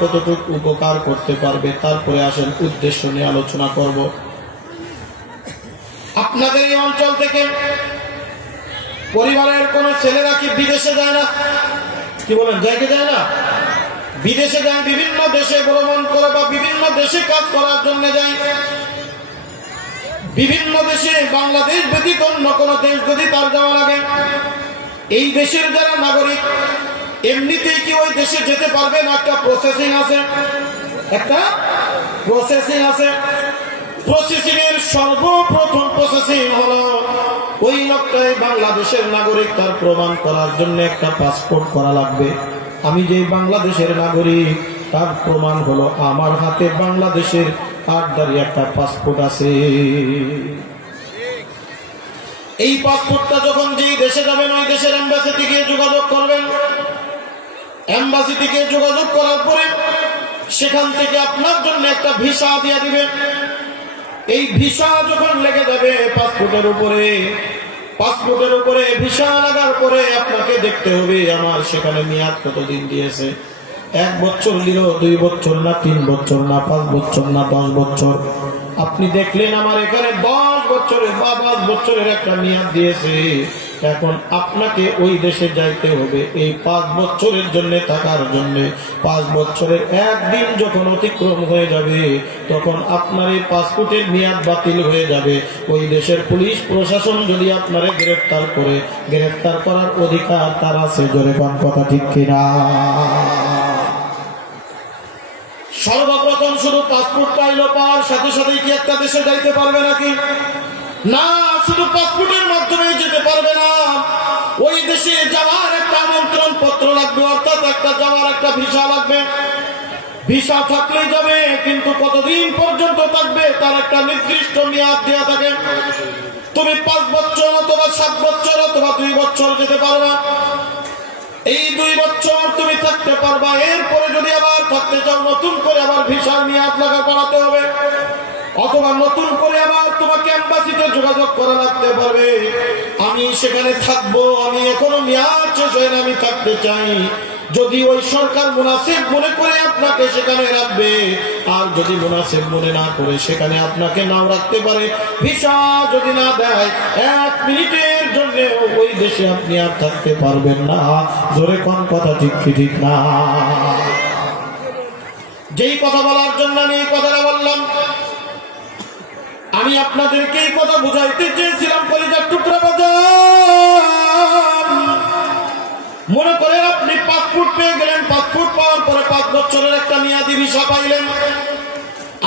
কতটুকু উপকার করতে পারবে। তারপরে আসেন উদ্দেশ্য নিয়ে আলোচনা করব। আপনাদের এই অঞ্চল থেকে পরিবারের কোন ছেলেরা কি বিদেশে যায় না? কি বলেন, যায় কি যায় না? বিদেশে যায়, বিভিন্ন দেশে ভ্রমণ করে বা বিভিন্ন দেশে কাজ করার জন্য যায়। বিভিন্ন দেশে, বাংলাদেশ ব্যতীত অন্য কোন দেশ যদি তার যাওয়া লাগে, এই দেশের যারা নাগরিক এমনিতেই কি ওই দেশে যেতে পারবে না? একটা প্রসেসিং আছে, একটা প্রসেসিং আছে। প্রসেসিং এর সর্বপ্রথম প্রসেসিং হলো ওই লোকটাই বাংলাদেশের নাগরিক, তার প্রমাণ করার জন্য একটা পাসপোর্ট করা লাগবে। আমি যে বাংলাদেশের নাগরিক তার প্রমাণ হলো আমার হাতে বাংলাদেশের কার্ডধারী একটা পাসপোর্ট আছে। এই পাসপোর্টটা যখন যে দেশে যাবেন ওই দেশের এম্বাসিতে গিয়ে যোগাযোগ করবেন। এম্বাসিতে গিয়ে যোগাযোগ করার পরে সেখান থেকে আপনার জন্য একটা ভিসা দিয়ে দিবে। এই ভিসা যখন লেগে যাবে পাসপোর্টের উপরে ভিসা লাগার পরে আপনাকে দেখতে হবে আমার সেখানে মেয়াদ কতদিন দিয়েছে। 1 বছর দিল, 2 বছর না, 3 বছর না, 5 বছর না, 10 বছর। আপনি দেখলেন আমার এখানে 10 বছরের বা 5 বছরের একটা মেয়াদ দিয়েছে। এখন আপনাকে ওই দেশে যাইতে হবে এই 5 বছরের জন্য থাকার জন্য। 5 বছরের একদিন যখন অতিক্রম হয়ে যাবে তখন আপনার এই পাসপোর্টের মেয়াদ বাতিল হয়ে যাবে। ওই দেশের পুলিশ প্রশাসন যদি আপনারে গ্রেফতার করে, গ্রেফতার করার অধিকার তার আছে। জোরে কোন কথা ঠিক কিনা? সর্বপ্রথম শুধু পাসপোর্ট পাইলো, পাওয়ার সাথে সাথে কি একটা দেশে যাইতে পারবে নাকি? না, শুধু পাসপোর্টের মাধ্যমে যেতে পারবে না। ওই দেশে যাওয়ার একটা আমন্ত্রণ পত্র লাগবে, অর্থাৎ একটা যাওয়ার একটা ভিসা লাগবে। ভিসা থাকলেই যাবে, কিন্তু কতদিন পর্যন্ত থাকবে তার একটা নির্দিষ্ট মেয়াদ দেওয়া থাকে। তুমি 5 বছর অথবা 7 বছর অথবা 2 বছর যেতে পারবা। এই 2 বছর তুমি থাকতে পারবা। এরপরে যদি আবার থাকতে চাও নতুন করে আবার ভিসার মেয়াদ বাড়াতে হবে, অথবা নতুন করে আবার তোমাকে এম্বাসিতে যোগাযোগ করা লাগতে পারবে। আমি সেখানে থাকবো, আমি এখনো মেয়াদ শেষ হয় না, আমি থাকতে চাই। যদি ওই সরকার মুনাসিব মনে করে আপনাকে সেখানে রাখবে, আর যদি মুনাসিব মনে না করে সেখানে আপনাকে নাও রাখতে পারে। ভিসা যদি না দেয় 1 মিনিটের জন্য ওই দেশে আপনি আর থাকতে পারবেন না। জোরে কোন কথা ঠিক কি ঠিক না? যেই কথা বলার জন্য আমি এই কথাটা বললাম, আমি আপনাদেরকে এই কথা বুঝাইতে চেয়েছিলাম। কলিজার টুকরা বাজার, মনে করেন আপনি পাসপোর্ট পেয়ে গেলেন। পাসপোর্ট পাওয়ার পরে 5 বছরের একটা মেয়াদি ভিসা পাইলেন।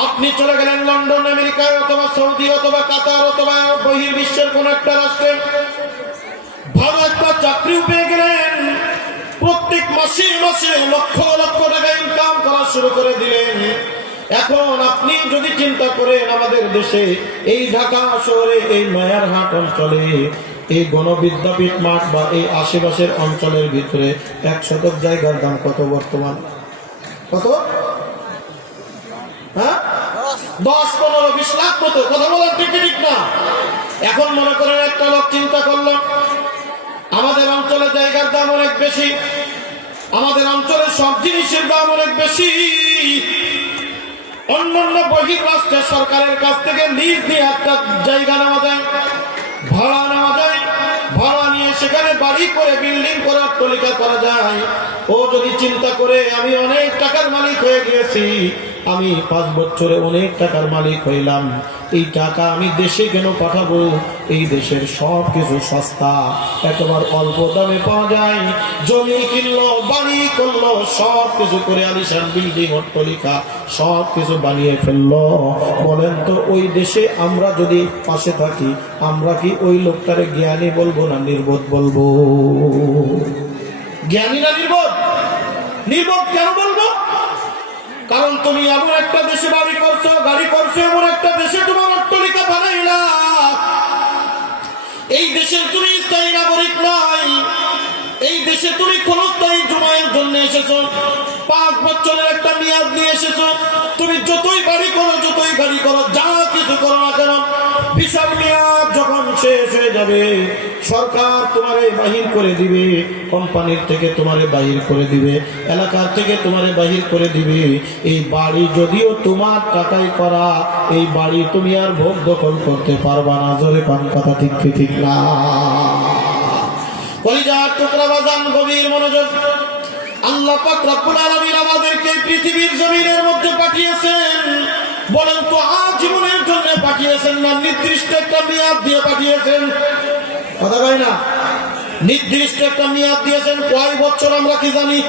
আপনি চলে গেলেন লন্ডন, আমেরিকায় অথবা সৌদি অথবা কাতার অথবা বহির্বিশ্বের কোন একটা রাষ্ট্রে। ভালো একটা চাকরিও পেয়ে গেলেন। প্রত্যেক মাসে মাসে লক্ষ লক্ষ টাকা ইনকাম করা শুরু করে দিলেন। এখন আপনি যদি চিন্তা করেন আমাদের দেশে এই ঢাকা শহরে এই নয়ারহাট অঞ্চলে এই গণবিদ্যাপীঠ মাঠ বা এই আশেপাশের অঞ্চলের ভিতরে 1 শতক জায়গার দাম কত বর্তমান? কত? হ্যাঁ, 10, 15, 20 লাখ মতো। কথা বলার ঠিক ঠিক না? এখন মনে করেন একটা লোক চিন্তা করলো আমাদের অঞ্চলে জায়গার দাম অনেক বেশি, আমাদের অঞ্চলের সব জিনিসের দাম অনেক বেশি। অন্যান্য বহির্রাষ্ট্রের সরকারের কাছ থেকে লিজ নিয়ে একটা জায়গা নেওয়া যায়, ভাড়া নেওয়া যায়। ভাড়া নিয়ে সেখানে বাড়ি করে বিল্ডিং করে অট্টালিকা করা যায়। ও যদি চিন্তা করে আমি অনেক টাকার মালিক হয়ে গিয়েছি, আমি 5 বছরে অনেক টাকার মালিক হইলাম, এই টাকা আমি দেশে কেন পাঠাবো? এই দেশের সব কিছু সস্তা, একেবারে অল্প দামে পাওয়া যায়। জমি কিনলো, বাড়ি করলো, সব কিছু করে আলিশান বিল্ডিং অট্টালিকা সব কিছু বানিয়ে ফেললো। বলেন তো ওই দেশে আমরা যদি পাশে থাকি, আমরা কি ওই লোকটারে জ্ঞানী বলবো না নির্বোধ বলবো? জ্ঞানী না নির্বোধ? নির্বোধ কেন বলবো? কারণ তুমি এমন একটা দেশে বাড়ি করছো, গাড়ি করছো, এমন একটা দেশে তোমার অট্টালিকা বানাইলা। এই দেশের তুমি স্থায়ী নাগরিক নাই। এই দেশে তুমি ক্ষণস্থায়ী জমায়ের জন্য এসেছো। 5 বছরের একটা মেয়াদ নিয়ে এসেছো। তুমি যতই বাড়ি করো, যতই গাড়ি করো, যা কিছু করো না কেন, ভিসার মেয়াদ যখন শেষ হয়ে যাবে সরকার তোমারে বাহির করে দিবে, কোম্পানির থেকে তোমারে বাহির করে দিবে, এলাকার থেকে তোমারে বাহির করে দিবে। এই বাড়ি যদিও তোমার টাকায় করা, এই বাড়ি তুমি আর ভোগ দখল করতে পারবা না। জোরে পান কথা ঠিক কি ঠিক না? কলিজার টুকরা বাজান, গভীর মনোযোগ। আল্লাহ পাক রব্বুল আলামিন আমাদেরকে পৃথিবীর জমিনের মধ্যে পাঠিয়েছেন। বলেন তো আজীবনের জন্য পাঠিয়েছেন না নির্দিষ্ট একটা মেয়াদ দিয়ে পাঠিয়েছেন? কথা কয় না? নির্দিষ্ট একটা মেয়াদ দিয়েছেন। কয় বছর আমরা কি জানি?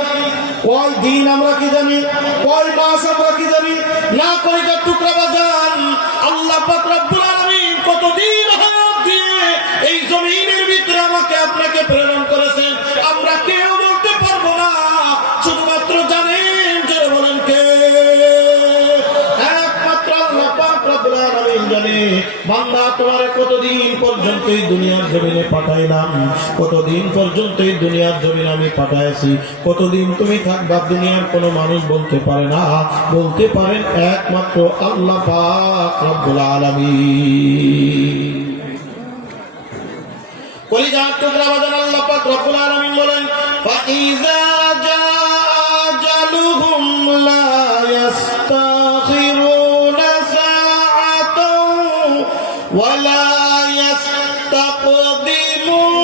কয় দিন আমরা কি জানি? কয় মাস আমরা কি জানি? না কলিজার টুকরা বাজান, আল্লাহ পাক রব্বুল আলামিন কতদিন হায়াত দিয়ে এই জমিনের ভিতরে আমাকে আপনাকে প্রেরণ করেছেন আমরা কেউ বলতে পারবো না। শুধুমাত্র জানেন, যে বলেন কে? একমাত্র আল্লাহ পাক রব্বুল আলামিন জানে। বান্দা, তোমার কতদিন পর্যন্ত এই দুনিয়ার জমিনে পাঠাইলাম, কতদিন পর্যন্ত এই দুনিয়ার জমিনে আমি পাঠাইছি, কতদিন তুমি থাকবা দুনিয়ার কোনো মানুষ বলতে পারে না। বলতে পারেন একমাত্র আল্লাহ পাক রব্বুল আলামিন। কলিজার টুকরা বাজান, আল্লাহ পাক রব্বুল আলামিন বলেন, ফাইযা জাআজালুহুম লা ইস্তাখিরুনা সাআতাও ওয়া লা ইস্তাকদিমুন।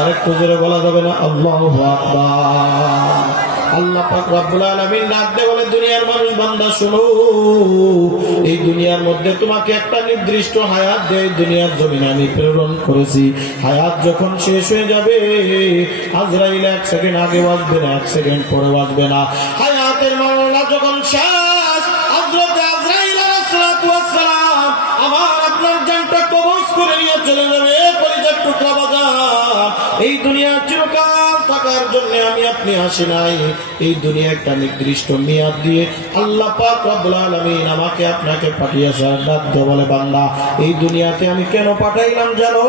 আরেকটু জোরে বলা যাবে না? আল্লাহু আকবার। আল্লাহ পাক রব্বুল আলামিন ডাক দিয়ে বলে, দুনিয়ার মানুষ, বান্দা শোনো, এই দুনিয়ার মধ্যে তোমাকে একটা নির্দিষ্ট হায়াত দিয়ে দুনিয়ার জমিনে আমি প্রেরণ করেছি। হায়াত যখন শেষ হয়ে যাবে, আজরাইল 1 সেকেন্ড আগে বাজবে না, 1 সেকেন্ড পরে বাজবে না। হায়াতের মাওলা যখন শেষ, হযরত আজরাইল আলাইহিস সালাতু ওয়াস সালাম আমার আপনার জানটা কবজ করে নিয়ে চলে যাবে। কলিজার টুকরা বাজান, এই দুনিয়া চিরকাল থাকার জন্য আমি আপনি আসি নাই। এই দুনিয়া একটা নির্দিষ্ট মেয়াদ দিয়ে আল্লাহ পাক রব্বুল আলামিন আমাকে আপনাকে পাঠিয়েছেন। ডাক দিয়ে বলে, বান্দা, এই দুনিয়াতে আমি কেন পাঠাইলাম জানো?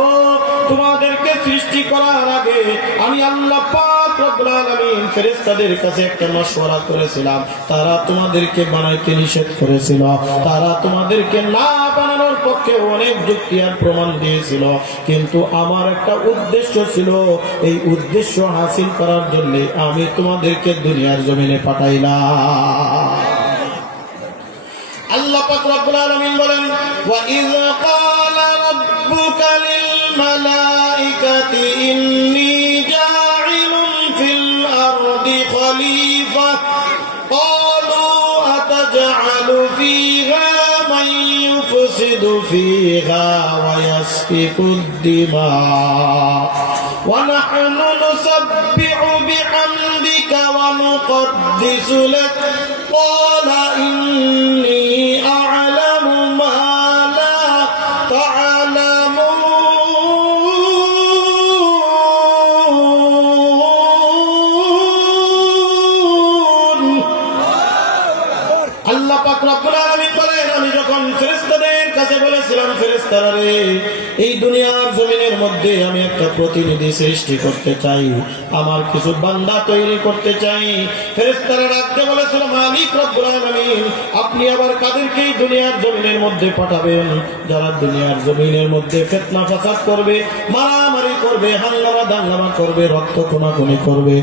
তোমাদেরকে সৃষ্টি করার আগে আমি আল্লাহ পাক রব্বুল আলামিন ফেরেশতাদের কাছে একটা মাশওয়ারা করেছিলাম। তারা তোমাদেরকে বানাইতে নিষেধ করেছিল, তারা তোমাদেরকে না বানানোর পক্ষে অনেক যুক্তি আর প্রমাণ দিয়েছিল, কিন্তু আমার একটা উদ্দেশ্য ছিল। এই উদ্দেশ্য হাসিল করার জন্য আমি তোমাদেরকে দুনিয়ার জমিনে পাঠাইলাম। আল্লাহ পাক রব্বুল আলামিন বলেন, ওয়া ইয ক্বালা রাব্বুকা লিল মালাইকাতি ইন্নী জাইলুন ফিল আরদি খলিফা ক্বালু আতাজআলু ফিহা মান ইউফসিদু ফিহা ওয়া ইয়াসফিকুদ দিমা ওয়া নাহনু নুসাব্বিহু বিহামদিকা ওয়া নুকদ্দিসু লাক ক্বালা ইন্নী আ'লামু মা লা তা'লামুন। আল্লাহ পাক রব্বুল আলামিন বলেন, আমি যখন ফেরেশতাদের কাছে বলেছিলাম, ফেরেশতারা রে, এই দুনিয়ার জমিনের মধ্যে আমি একটা প্রতিনিধি সৃষ্টি করতে চাই, আমার কিছু বান্দা তৈরি করতে চাই। ফেরেশতারা ডাকতে বলেছিল, মালিক রব্বুল আলামিন, আপনি আবার কাদেরকে দুনিয়ার জমিনের মধ্যে পাঠাবেন? যারা দুনিয়ার জমিনের মধ্যে ফিতনা ফাসাদ করবে, মারামারি করবে, হাঙ্গামা দাঙ্গামা করবে, রক্ত খুনাখুনি করবে।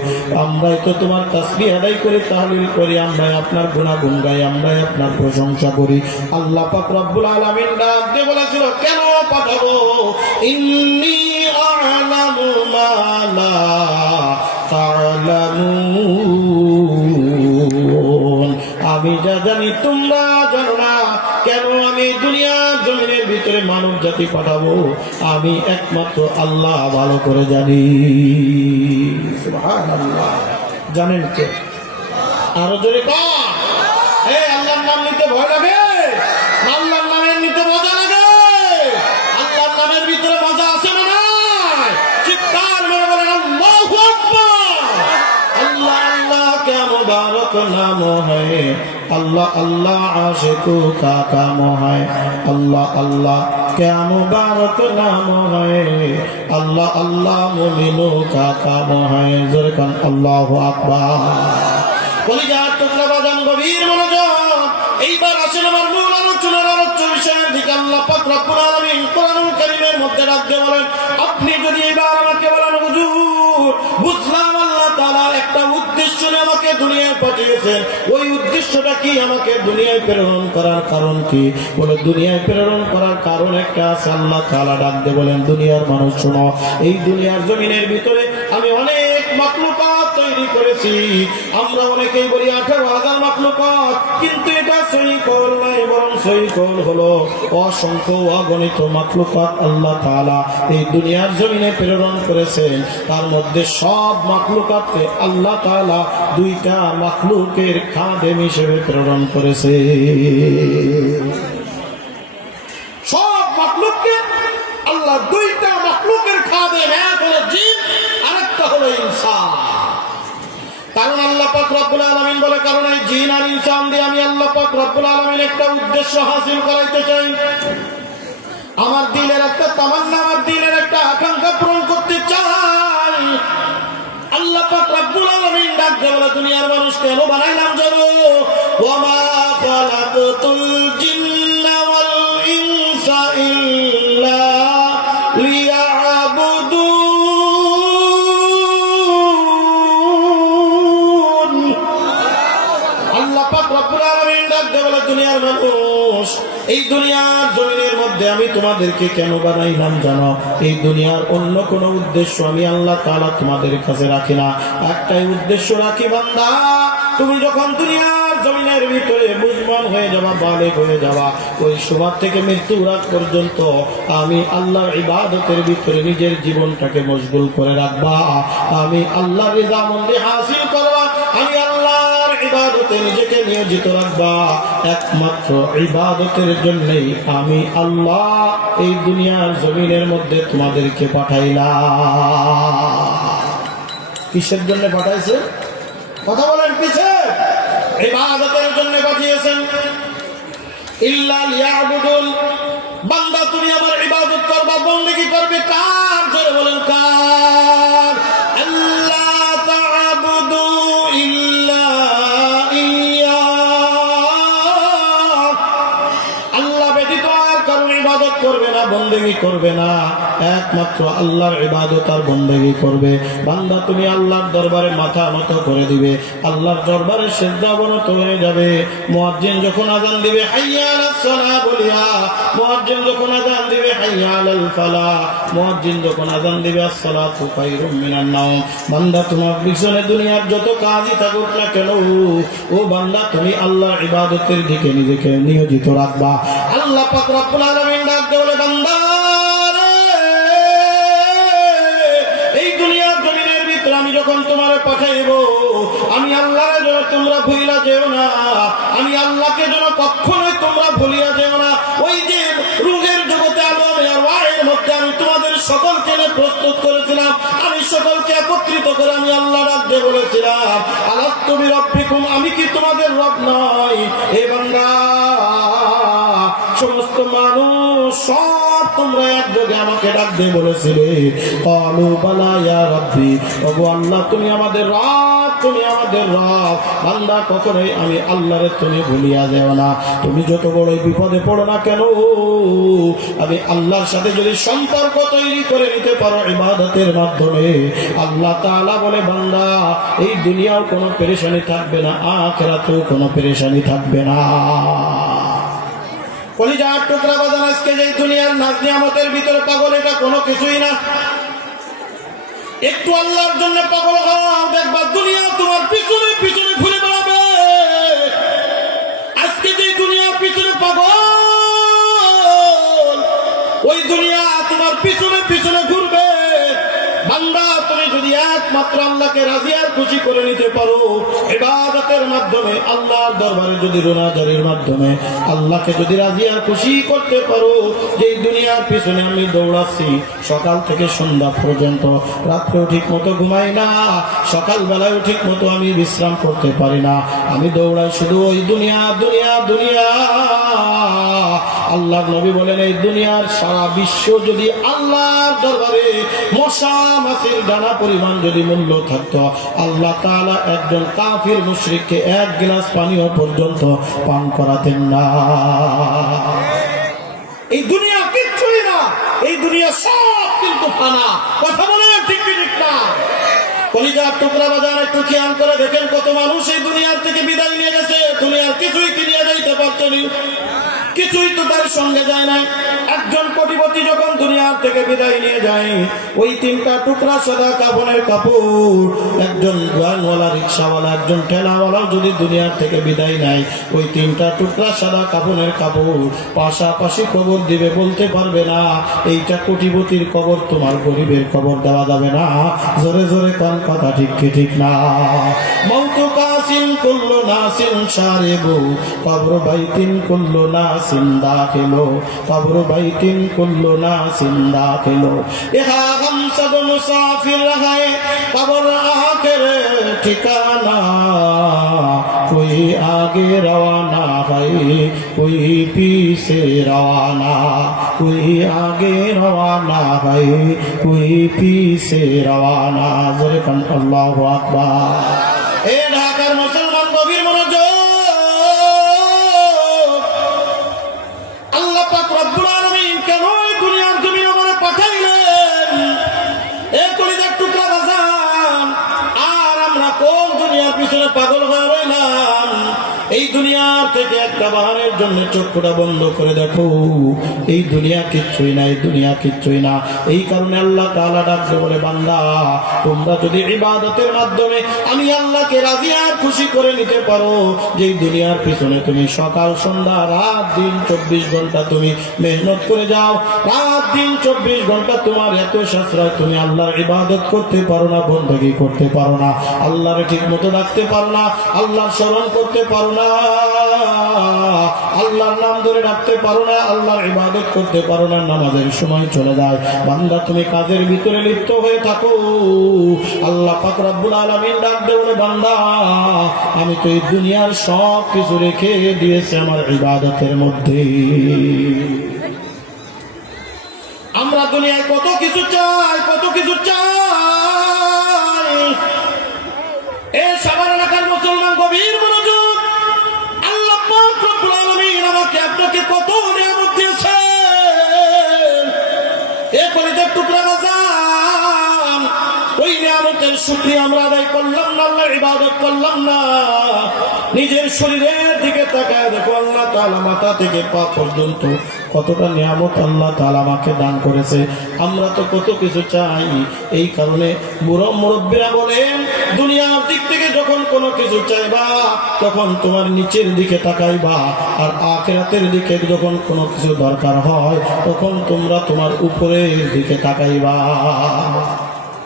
আমরাই তো তোমার তাসবিহ আদায় করি, তাহলিল করি, আমরাই আপনার গুনাহগান গাই, আমরাই আপনার প্রশংসা করি। আল্লাহ পাক রব্বুল আলামিন ডাক দিয়ে বলেছিল, কেন পাঠাবো? ইন্নী আ'লামু মা লা তা'লামুন, আমি যা জানি তোমরা জানো না। কেন আমি দুনিয়ার জমিনের ভিতরে মানব জাতি পাঠাবো? আমি একমাত্র আল্লাহ ভালো করে জানি। সুবহানাল্লাহ। জানেন কে? আরো জোরে কর। আল্লাহর নাম নিতে ভয় লাগে? আল্লাহর নামের নিতে মজা লাগে? আল্লাহর নামের ভিতরে মজা আছে না নাই? চিৎকার মেরে বলেন আল্লাহু আকবার। আল্লাহ আল্লাহ क्या मुबारक नाम है, अल्लाह अल्लाह आशिकों का काम है, अल्लाह अल्लाह क्या मुबारक नाम है, अल्लाह अल्लाह मुमिनों का काम है। ज़रकन अल्लाहु अकबर। কলিজার টুকরা বাজান, গভীর মনোযোগ। এইবার আসেন আমার মূল আলোচনা। পাক রব্বুল আলামিন কোরআনুল কারীমের মধ্যে রাখতে বলেন, আপনি যদি এবার আমাকে বলেন হুজুর বুঝলাম আল্লাহ তাআলা একটা উদ্দেশ্য নিয়ে আমাকে দুনিয়ায় পাঠিয়েছেন, ওই উদ্দেশ্যটা কি, আমাকে দুনিয়ায় প্রেরণ করার কারণ কি? বলে দুনিয়ায় প্রেরণ করার কারণ একটা আছে। আল্লাহ তাআলা ডাকতে বলেন, দুনিয়ার মানুষ শোনো, এই দুনিয়ার জমিনের ভিতরে আমি অনেক মাখলুকাত তৈরি করেছি। আমরা অনেকেই বলি 18,000 মাখলুকাত, কিন্তু এটা সহিহ কওল নয়, বরং সহিহ কওল হলো অসংখ্য অগণিত মাখলুকাত আল্লাহ তাআলা এই দুনিয়ার জমিনে প্রেরণ করেছেন। তার মধ্যে সব মাখলুকাতকে আল্লাহ তাআলা দুইটা মাখলুকের খাদেম হিসেবে প্রেরণ করেছে। সব মাখলুককে আল্লাহ দুইটা মাখলুকের খাদেম, এক হলো জিন আরেকটা হলো ইনসান। কারণ আল্লাহ পাক রব্বুল আলামিন বলে, কারণ এই জিন আর ইনসান দিয়ে আমি আল্লাহ পাক রব্বুল আলামিন একটা উদ্দেশ্য হাসিল করাইতে চাই। আমার দিলের একটা তামান্না, আমার দিলের একটা আকাঙ্ক্ষা পূরণ করতে চাই। আল্লাহ পাক রব্বুল আলামিন ডাক দিয়ে বলে, দুনিয়ার মানুষ কেন বানাইলাম জানো? ওয়ামা খালাকতুল জিন্না ওয়াল ইনসা ইল্লা লিয়াবুদুন। আল্লাহ পাক রব্বুল আলামিন ডাক দিয়ে বলে, দুনিয়ার মানুষ এই দুনিয়ার জমিনের মধ্যে আমি তোমাদেরকে কেন বানাইলাম জানো? এই দুনিয়ার অন্য কোন উদ্দেশ্য আমি আল্লাহ তাআলা তোমাদের কাছে রাখি না, একটাই উদ্দেশ্য রাখি, বান্দা তুমি যখন দুনিয়ার জমিনের ভিতরে বুঝবান হয়ে যাবা, বালেগ হয়ে যাবা, ওই সময় থেকে মৃত্যুর আগ পর্যন্ত আমি আল্লাহর ইবাদতের ভিতরে নিজের জীবনটাকে মশগুল করে রাখবা, আমি আল্লাহর রিজামন্দি হাসিল করবা, আমি আল্লাহর ইবাদতে নিজেকে নিয়োজিত রাখবা। একমাত্র ইবাদতের জন্যই আমি আল্লাহ এই দুনিয়ার জমিনের মধ্যে তোমাদেরকে পাঠাইলাম। কিসের জন্য পাঠাইছে? কথা বলেন, কিসে? ইবাদতের জন্য পাঠিয়েছেন। ইল্লা লিয়াবুদুন, বান্দা তুমি আমার ইবাদত করবা, বন্দেগী করবে কার? জোরে বলেন কার? আল্লাহ তা'বুদু ইল্লা ইয়্যা, আল্লাহ ব্যতীত আর কারো ইবাদত করবে না, বন্দেগী করবে না, একমাত্র আল্লাহর ইবাদত আর বন্দেগী করবে। বান্দা তুমি আল্লাহর দরবারে মাথা নত করে দিবে, আল্লাহর দরবারে সিজদা অবনত হয়ে যাবে। মুয়াজ্জিন যখন আযান দিবে হাইয়া আলাস সালাহ বলিয়া, মুয়াজ্জিন যখন আযান দিবে হাইয়া আলাল ফালাহ, মুয়াজ্জিন যখন আযান দিবে আসসালাতু খায়রুম মিনান নাওম, বান্দা তোমার পিছনে দুনিয়ার যত কাজই থাকুক না কেন, ও বান্দা তুমি আল্লাহর ইবাদতের দিকে নিজেকে নিয়োজিত রাখবা। আল্লাহ পাক রব্বুল আলামিন ডাক দিয়ে বলে, বান্দা আমি যখন তোমার পাঠাইব, আমি আল্লাহর জন্য তোমরা ভুলিয়া যেও না, আমি আল্লাহকে যেন কখনোই তোমরা ভুলিয়া যেও না। ওই যে রূহের জগতে আলোর মধ্যে আমি তোমাদের সকলকে প্রস্তুত করেছিলাম, আমি সকলকে একত্রিত করে আমি আল্লাহ রাখতে বলেছিলাম, আলাস্তু বিরাব্বিকুম, আমি কি তোমাদের রব নয়? এ বান্দা সমস্ত মানুষ সব তোমরা একযোগে আমাকে ডাক দিয়ে বলেছিলে, ক্বালু বালা ইয়া রাব্বি, ওগো আল্লাহ তুমি আমাদের রব, তুমি আমাদের রব। বান্দা কখনোই আমি আল্লাহরে তুমি ভুলিয়া যেও না। তুমি যত বড় বিপদে পড়ো না কেন, আমি আল্লাহর সাথে যদি সম্পর্ক তৈরি করে নিতে পারো ইবাদতের মাধ্যমে, আল্লাহ তাআলা বলে, বান্দা এই দুনিয়াও কোনো পেরেশানি থাকবে না, আখিরাতেও কোনো পেরেশানি থাকবে না। কলিজার টুকরা বাজান, আজকে যে দুনিয়ার নাজ নিয়ামতের ভিতরে পাগল, এটা কোনো কিছুই না। একটু আল্লাহর জন্য পাগল হও, দেখবা দুনিয়া তোমার পিছনে পিছনে ঘুরে বেড়াবে। আজকে যে দুনিয়ার পিছনে পাগল, ওই দুনিয়া তোমার পিছনে পিছনে ঘুরবে। বান্দা তুমি যদি একমাত্র আল্লাহকে রাজি আর খুশি করে নিতে পারো, ইবাদতের মাধ্যমে আল্লাহর দরবারে যদি রোনাজারির মাধ্যমে আল্লাহকে যদি রাজি আর খুশি করতে পারো, যে দুনিয়ার পিছনে আমি দৌড়াচ্ছি সকাল থেকে সন্ধ্যা পর্যন্ত, রাত্রেও ঠিক মতো ঘুমাই না, সকালবেলায় ঠিক মতো আমি বিশ্রাম করতে পারি না, আমি দৌড়াই শুধু ওই দুনিয়া দুনিয়া দুনিয়া। আল্লাহর নবী বলেন, এই দুনিয়ার সারা বিশ্ব যদি আল্লাহর দরবারে মশা মাছির দানা পরিমাণ যদি মূল্য থাকতো, আল্লাহ তাআলা একজন কাফির মুশরিককে এক গ্লাস পানিও পর্যন্ত পান করাতেন না। এই দুনিয়া কিচ্ছুই না, এই দুনিয়া সব কিন্তু ফানা। কথা বলেন ঠিক কি ঠিক না? কলিজার টুকরা বাজার একটু খেয়াল করে দেখেন, কত মানুষ এই দুনিয়ার থেকে বিদায় নিয়ে গেছে, দুনিয়ার কিছুই কিনিয়ে যাইতে পারছেনি, কিছুই তো তার সঙ্গে যায় না। একজন কোটিপতি যখন দুনিয়ার থেকে বিদায় নিয়ে যায়, ওই তিনটা টুকরা সাদা কাপড়ের কাপড় একজন দোকানওয়ালা, রিক্সাওয়ালা, একজন ঠেলাওয়ালাও যদি দুনিয়ার থেকে বিদায় নেয়, ওই তিনটা টুকরা সাদা কাপড়ের কাপড় পাশাপাশি কবর দিবে, বলতে পারবে না এইটা কোটিপতির কবর, তোমার গরিবের কবর দেওয়া যাবে না। জোরে জোরে কোন কথা ঠিক কি ঠিক না? মৌতু কাসিন কুল্লু নাসিন শারিবু কবর বাইতিন কুল্লু নাসিন দাখিলু কবর বাইতিন কুল্লু নাসিন দাখিলু। ইহা हम सब मुसाफिर है, कब्र आखिर ठिकाना, कोई आगे रवाना है कोई पीछे रवाना, कोई आगे रवाना है कोई पीछे रवाना। जोरे कन अल्लाहु আকবার। এ ঢাকার মুসলমান গভীর মনোযোগ, আল্লাহ পাক রব্বুল আলামিন কেন এই দুনিয়ার জমিনে আমারে পাঠাইলেন? এ কলিজার টুকরা বাজান, আর আমরা কোন দুনিয়ার পিছনে পাগল হয়ে রইলাম? এই দুনিয়ার থেকে একটা বাহারের জন্য চক্ষুটা বন্ধ করে দেখো, এই দুনিয়া কিচ্ছুই না, এই দুনিয়া কিচ্ছুই না। এই কারণে আল্লাহ তাআলা ডাকতে বলে, বান্দা তোমরা যদি ইবাদতের মাধ্যমে আমি আল্লাহকে রাজি আর খুশি করে নিতে পারো, যে দুনিয়ার পিছনে তুমি সকাল সন্ধ্যা রাত দিন 24 ঘন্টা তুমি মেহনত করে যাও, রাত দিন 24 ঘন্টা তোমার এত সাশ্রয়, তুমি আল্লাহর ইবাদত করতে পারো না, বندگی করতে পারো না, আল্লাহরে ঠিক মতো ডাকতে পারো না, আল্লাহর স্মরণ করতে পারো না, আল্লাহর নাম ধরে ডাকতে পারো না, আল্লাহর ইবাদত করতে পারো না, নামাজের সময় চলে যায়, বান্দা তুমি কাজের ভিতরে লিপ্ত হয়ে থাকো, আল্লাহ পাক রব্বুল আলামিন ডাক দেয় বলে, বান্দা আমি তো এই দুনিয়ার সব কিছু রেখে দিয়েছি আমার ইবাদতের মধ্যে। আমরা দুনিয়ায় কত কিছু চাই, কত কিছু চাই। এই সাভার এলাকার মুসলমান গভীর মনোযোগ, আল্লাহ পাক রব্বুল আলামিন আমাকে আপনাকে কত নিয়ামত দিয়েছেন। এ কলিজার টুকরা বাজান, ওই নিয়ামতের শুকরিয়া আমরা আদায় করলাম না, আল্লাহর ইবাদত করলাম না। নিজের শরীরের দিকে তাকায় দেখো, আল্লাহ তাআলা মাথা থেকে পা পর্যন্ত কতটা নিয়ামত আল্লাহ তাআলা আমাকে দান করেছে। আমরা তো কত কিছু চাই। এই কারণে বুড়ো মুরব্বীরা বলেন, দুনিয়ার দিক থেকে যখন কোনো কিছু চাইবা, তখন তোমার নিচের দিকে তাকাইবা, আর আখিরাতের দিকে যখন কোনো কিছু দরকার হয়, তখন তোমরা তোমার উপরের দিকে তাকাইবা।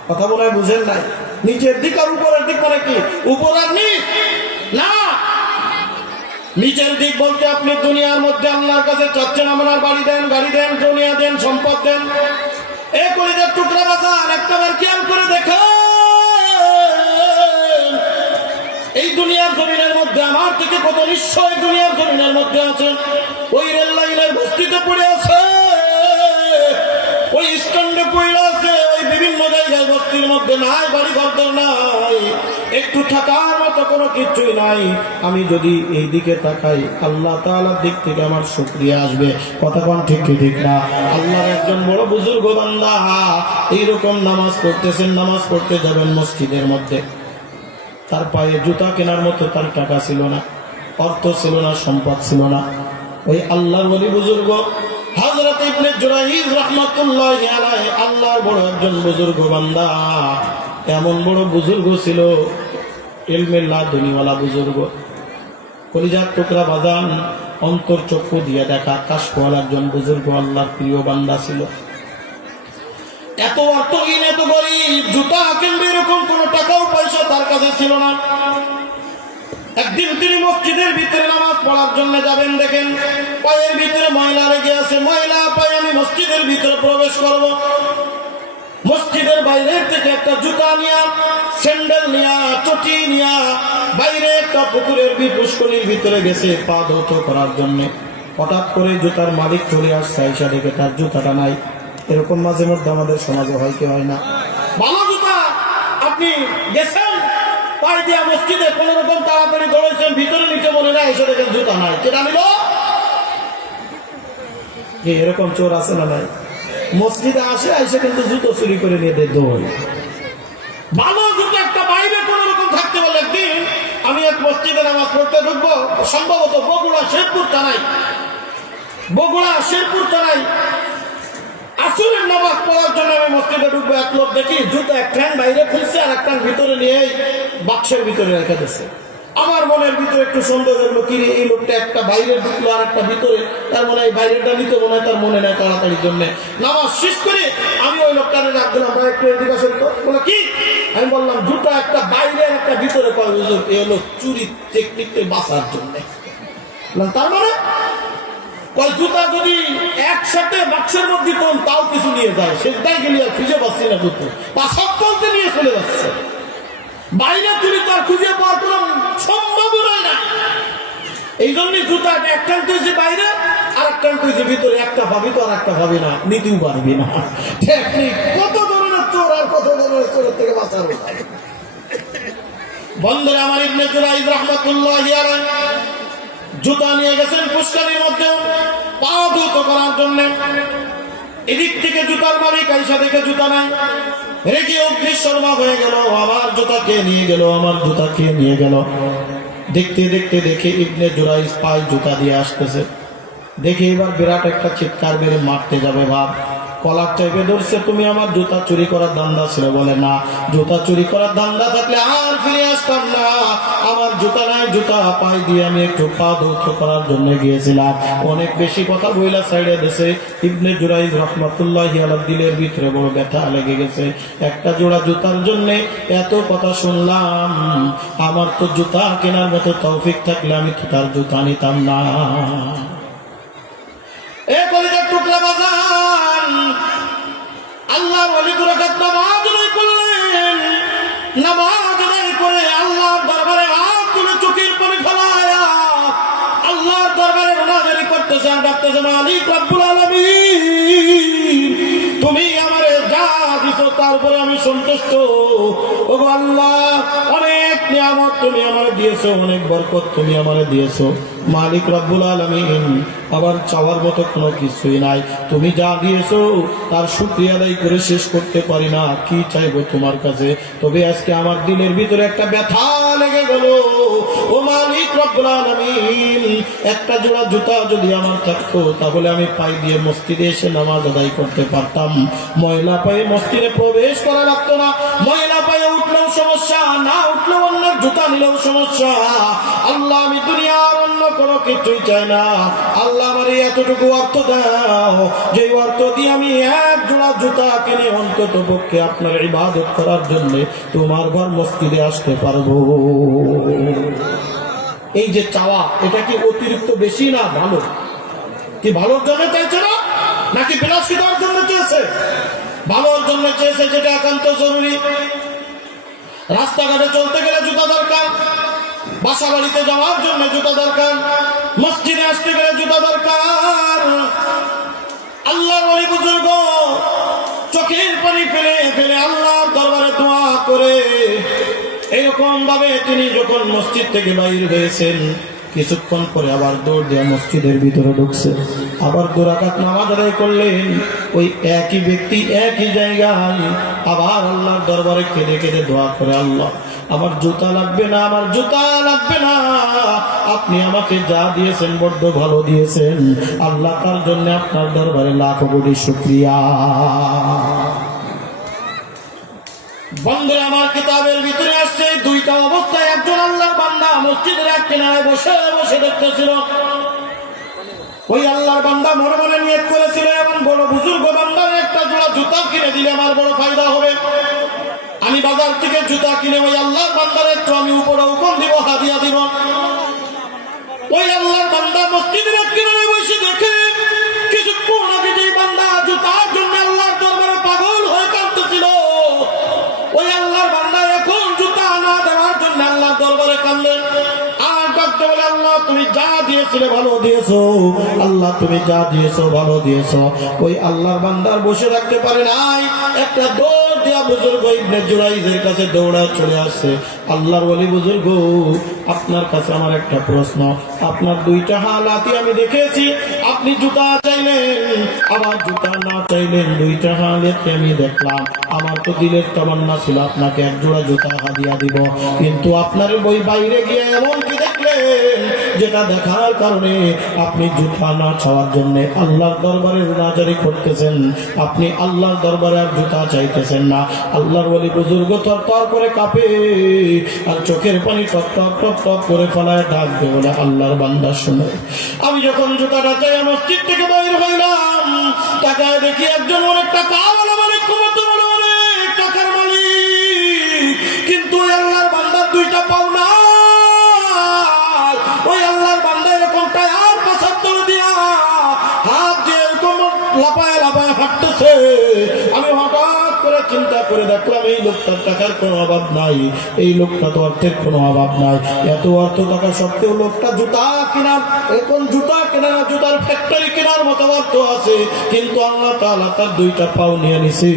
কথা বলে বুঝেন নাই? নিচের দিক আর উপরের দিক মানে কি? উপর আর নিচ না। নিচের দিক বলতে আপনি দুনিয়ার মধ্যে আল্লাহর কাছে চাচ্ছেন, আমার বাড়ি দেন, গাড়ি দেন, দুনিয়া দেন, সম্পদ দেন। এই কলিজার টুকরা বাজার একটাবার খেয়াল করে দেখেন, এই দুনিয়ার জমিনের মধ্যে আমার থেকে কত নিশ্চয় দুনিয়ার জমিনের মধ্যে আছে। ওই রেল লাইনের বস্তিতে পড়ে আছে, ওই স্ট্যান্ডে পড়ে আছে, ওই বিভিন্ন জায়গায় বস্তির মধ্যে নাই, বাড়ি ঘর নাই, একটু থাকার মতো কোনো কিছুই নাই। আমি যদি এই দিকে তাকাই, আল্লাহ তাআলার দিক থেকে আমার শুকরিয়া আসবে। কথা কোন ঠিক কি ঠিক না? আল্লাহর একজন বড় বুজুর্গ বান্দা এইরকম নামাজ পড়তেছেন, নামাজ পড়তে যাবেন মসজিদের মধ্যে, তার পায়ে জুতা কেনার মতো তার টাকা ছিল না, অর্থ ছিল না, সম্পদ ছিল না। ওই আল্লাহর ওলি বুজুর্গ হযরত ইবনে জুরাইজ রাহমাতুল্লাহি আলাইহি, আল্লাহর বড় একজন বুজুর্গ বান্দা, এমন বড় বুজুর্গ ছিল, ইলমে লাদুনিওয়ালা বুজুর্গ, কলিজার টুকরা বাজান, অন্তর চক্ষু দিয়ে দেখা কাশওয়ালা একজন বুজুর্গ, আল্লাহর প্রিয় বান্দা ছিল। এত অর্থহীন, এত গরিব, জুতা কিনবে এরকম কোনো টাকাও পয়সা তার কাছে ছিল না। একদিন তিনি মসজিদের ভিতরে নামাজ পড়ার জন্য যাবেন, দেখেন পায়ের ভিতরে ময়লা লেগে আছে, ময়লা পায়ে আমি মসজিদের ভিতরে প্রবেশ করব। মসজিদের বাইরের থেকে একটা জুতা নিয়া, স্যান্ডেল নিয়া, চটি নিয়া, বাইরে একটা পুকুরের পুষ্করিণীর ভিতরে গেছে পা ধৌত করার জন্য। হঠাৎ করে জুতার মালিক চলে আসছে, আইসা দেখে তার জুতাটা নাই। এরকম মাঝে মধ্যে আমাদের সমাজে হয় কি হয় না? ভালো জুতা আপনি গেছেন পায়ে দিয়া মসজিদে, কোন রকম তাড়াতাড়ি দৌড়েছেন, ভিতরে নিচে মনে নেই, এসে দেখেন জুতা নাই। কেটা নিল? এরকম চোর আছে না নাই? মসজিদে আসে আইসে কিন্তু জুতো চুরি করে নিয়ে দেয় দৌড়। ভালো জুতো একটা বাইরে কোন রকম থাকতে বলে একদিন আমি এক মসজিদে নামাজ পড়তে ঢুকবো, সম্ভবত বগুড়া শেরপুর থানায়, বগুড়া শেরপুর থানায় আসরের নামাজ পড়ার জন্য আমি মসজিদে ঢুকবো। এক লোক দেখি জুতো এক ট্রেন বাইরে খুলছে আর একটা ভিতরে নিয়ে বাক্সের ভিতরে রেখে দিচ্ছে। আমার মনের ভিতরে একটু সন্দেহ হলো, কি এই লোকটা একটা বাইরে ঢুকলো আর একটা ভিতরে, তার মনে হয় বাইরেটা নিতে মনে হয় তার মনে নেয় তাড়াতাড়ির জন্য। নামাজ শেষ করে আমি ওই লোকটারে ডাক দিলাম, ভাই একটু এদিকে আসেন তো। বলে কি? আমি বললাম জুতা একটা বাইরে আর একটা ভিতরে, এ হলো চুরি টেকনিককে বাঁচার জন্য। তার মানে জুতা যদি একসাথে বাক্সের মধ্যে কোন তাও কিছু নিয়ে যায়, সেটাই গেলে আর খুঁজে পাচ্ছি না জুতো, বা সব চলতে নিয়ে চলে যাচ্ছে। বাইরে চুরি তার খুঁজে পাওয়ার কোন সম্ভাবনা নাই। এই জন্যই জুতা একটা তুইছে বাইরে আর একটা তুইছে ভিতরে, একটা ভাবি তো আর একটা ভাবি না, নিতেও পারবি না। টেকনিক কত ধরনের চোর আর কত ধরনের চোরের থেকে বাঁচাবে। বন্ধুরা আমার, ইবনে জুরাইজ রাহমাতুল্লাহি আলাইহি জুতা নিয়ে গেছেন পুষ্করিণীর মধ্যে পা ধুত করার জন্য। এদিক থেকে জুতার মালিক আইসা দেখে জুতা নাই, রেগে অগ্নিশর্মা হয়ে গেল, আমার জুতা কে নিয়ে গেল, আমার জুতা কে নিয়ে গেল। দেখতে দেখতে দেখে ইবনে জুরাইজ পায়ে জুতা দিয়ে আসতেছে, দেখে এবার বিরাট একটা চিৎকার বেড়ে মারতে যাবে ভাব, কলার চেপে ধরছে, তুমি আমার জুতা চুরি করার ধান্দা ছিল? বলে না, জুতা চুরি করার ধান্দা থাকলে আর ফিরে আসতাম না। আমার জুতা নাই, জুতা পাই দিয়ে আমি একটু পা ধৌত করার জন্য গিয়েছিলাম। অনেক বেশি কথা বইলা সাইডে দেশে ইবনে জুরাইজ রাহমাতুল্লাহি আলাইহি দিলের ভিতরে বড় ব্যথা লেগে গেছে। একটা জোড়া জুতার জন্য এত কথা শুনলাম, আমার তো জুতা কেনার মতো তৌফিক থাকলে আমি তো তার জুতা নিতাম না। আল্লাহ ওলি দুরাকাত নামাজ আদায় করলেন, নামাজ আদায় করে আল্লাহর দরবারে হাত তুলে চোখের পানি ফেলায়া আল্লাহর দরবারে মুনাজারি করতেছেন, ডাকতেছে, মালিক রব্বুল আলামিন, তুমি আমারে যা দিছো তার উপরে আমি সন্তুষ্ট। ওগো আল্লাহ, অনেক নিয়ামত তুমি আমারে দিয়েছো, অনেক বরকত তুমি আমারে দিয়েছো। মালিক রব্বুল আলামিন, আবার চাওয়ার মতো কোনো কিছুই নাই, তুমি যা দিয়েছো তার শুকরিয়া আদায় করে শেষ করতে পারি না, কি চাইবো তোমার কাছে। তবে আজকে আমার দিলের ভিতরে একটা ব্যথা লেগে গেল, ও মালিক রব্বুল আলামিন, একটা জোড়া জুতা যদি আমার থাকতো তাহলে আমি পায়ে দিয়ে মসজিদে এসে নামাজ আদায় করতে পারতাম, ময়লা পায়ে মসজিদে প্রবেশ করা লাগতো না, ময়লা পায়ে উঠলেও সমস্যা, না উঠলেও অন্য জুতা নিলেও সমস্যা। আল্লাহ, আমি দুনিয়ার অন্য কোনো কিছুই চাই না, আল্লাহ আমার এতটুকু অর্থ দাও, যে অর্থ দিয়ে আমি এক জোড়া জুতা কিনে অন্তত পক্ষে আপনার ইবাদত করার জন্য তোমার ঘর মসজিদে আসতে পারবো। এই যে চাওয়া, এটা কি অতিরিক্ত বেশি না ভালো? কি ভালোর জন্য চাইছে না, নাকি বিলাসিতার জন্য চেয়েছে? ভালোর জন্য চেয়েছে, যেটা একান্ত জরুরি। রাস্তাঘাটে চলতে গেলে জুতা দরকার, বাসা বাড়িতে যাওয়ার জন্য জুতা দরকার, মসজিদে আসতে গেলে জুতা দরকার। আল্লাহর ওলি বুজুর্গ চোখের পানি ফেলে ফেলে আল্লাহর দরবারে দোয়া করে এরকম ভাবে তিনি যখন মসজিদ থেকে বাইরে হয়েছেন, কিছুক্ষণ পরে আবার দৌড় দিয়ে মসজিদের ভিতরে ঢুকছে, আবার 2 রাকাত নামাজ আদায় করলেন। ওই একই ব্যক্তি একই জায়গায় আবার আল্লাহর দরবারে কেঁদে কেঁদে দোয়া করে, আল্লাহ আমার জুতা লাগবে না, আমার জুতা লাগবে না, আপনি আমাকে যা দিয়েছেন বড্ড ভালো দিয়েছেন, আল্লাহ তার জন্য আপনার দরবারে লাখ কোটি শুকরিয়া। বন্ধুরা আমার, কিতাবের ভিতরে আসছে 2টা অবস্থায় একজন আল্লাহর বান্দা মসজিদের এক কিনারায় বসে বসে দেখতেছিল। ওই আল্লাহর বান্দা মনে মনে নিয়ত করেছিল, এমন বড় বুজুর্গ বান্দার একটা জোড়া জুতা কিনে দিলে আমার বড় ফায়দা হবে, আমি বাজার থেকে জুতা কিনে ওই আল্লাহর বান্দার একটু আমি উপরে উপর দিব, হাদিয়া দিব। ওই আল্লাহর বান্দা মসজিদের এক কিনারায় বসে দেখে কিছুক্ষণ আগে যে বান্দা জুতার জন্য আল্লাহর দরবারে পাগল হয়ে কাঁদতেছিল, ওই আল্লাহর বান্দা এখন জুতা না দেওয়ার জন্য আল্লাহর দরবারে কাঁদলেন। আর ডাকতে বলে, আল্লাহ তুমি যা দিয়েছিলে ভালো দিয়েছো, আল্লাহ তুমি যা দিয়েছো ভালো দিয়েছো। ওই আল্লাহর বান্দার বসে রাখতে পারে নাই, একটা দৌড় দেয়া বুজুর্গ ইবনে জুরাইজের কাছে দৌড়া চলে আসছে। আল্লাহর ওলি বুজুর্গ, আপনার কাছে আমার একটা প্রশ্ন, আপনার 2টা হালাতই আমি দেখেছি, আপনি জুতা চাইলেন, আবার জুতা না চাইলেন, দুইটা হালতে আমি দেখলাম। আমার তো দিলের তমন্না ছিল আপনাকে এক জোড়া জুতা হাদিয়া দিব, কিন্তু আপনার বই বাইরে গিয়ে এমন কি দেখলেন যেটা দেখার কারণে আপনি জুতা না চাওয়ার জন্য আল্লাহর দরবারে রুনাজারি করতেছেন। আপনি আল্লাহর দরবারে আর জুতা চাইতেছেন না। আল্লাহর ওলি বুজুর্গ তরতর করে কাঁপে আর চোখের পানি টপ টপ টপ টপ করে ফলায় ডাক দিয়ে বলে, আল্লাহর বান্দা শুনে। আমি যখন জুতাটা চাই মসজিদ থেকে বাইর হইলাম, টাকায় দেখি একজন অনেক টাকা অনেক ক্ষমতা বড় অনেক টাকার মালিক, কিন্তু ওই আল্লাহর বান্দার দুইটা পাও না। ওই আল্লাহর বান্দা এরকম টায়ার পাশার তলে দিয়া হাত দিয়ে এরকম লাপায় লাপায় হাঁটতেছে। আমি হঠাৎ করে চিন্তা করে দেখলাম এই লোকটার টাকার কোনো অভাব নাই, এই লোকটা তো অর্থের কোনো অভাব নাই। এত অর্থ টাকা সত্ত্বেও লোকটা জুতা কেনার, এখন জুতা কেনা জুতার ফ্যাক্টরি কেনার মতো অর্থ আছে, কিন্তু আল্লাহ তাআলা তার দুইটা পাও নিয়ে নিছে।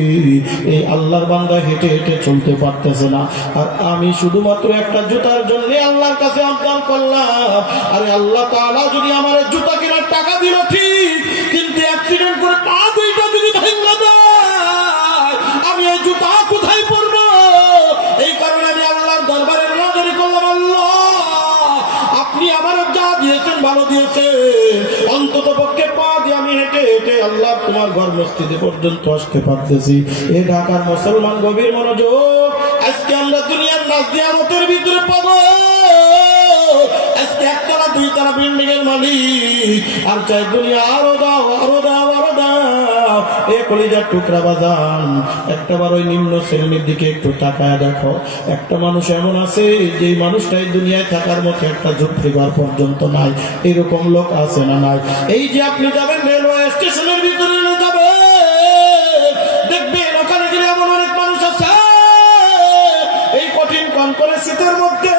এই আল্লাহর বান্দা হেঁটে হেঁটে চলতে পারতেছে না, আর আমি শুধুমাত্র একটা জুতার জন্য আল্লাহর কাছে আবদার করলাম। আরে আল্লাহ তাআলা যদি আমার জুতা কেনার টাকা দিল ঠিক, কিন্তু অ্যাক্সিডেন্ট করে পা দুইটা যদি ভেঙে দেয়, আমি এই জুতা কোথায় পরবো? এই কারণে আমি আল্লাহর দরবারে নাজারি করলাম, আল্লাহ আপনি আমার যা দিয়েছেন ভালো দিয়েছেন, অন্তত পক্ষে পা দিয়ে আমি হেঁটে হেঁটে আল্লাহ তোমার ঘর মসজিদে পর্যন্ত আসতে পারতেছি। এ ঢাকার মুসলমান গভীর মনোযোগ, আজকে আমরা দুনিয়ার নাজনিয়ামতের ভিতরে পাবো। আজকে একতলা দুইতলা বিল্ডিং এর মালিক, আর চাই দুনিয়া আরো দাও আরো দাও আরো দাও। এ কলিজার টুকরা বাজান, একটাবার ওই নিম্ন শ্রেণীর দিকে একটু তাকায় দেখো। একটা মানুষ এমন আছে যে মানুষটাই দুনিয়ায় থাকার মতো একটা ঝুপড়ি ঘর পর্যন্ত নাই। এরকম লোক আছে না নাই? এই যে আপনি যাবেন রেলওয়ে স্টেশনের ভিতরে যাবেন, দেখবেন ওখানে গেলে এমন অনেক মানুষ আছে এই কঠিন কনকনে শীতের মধ্যে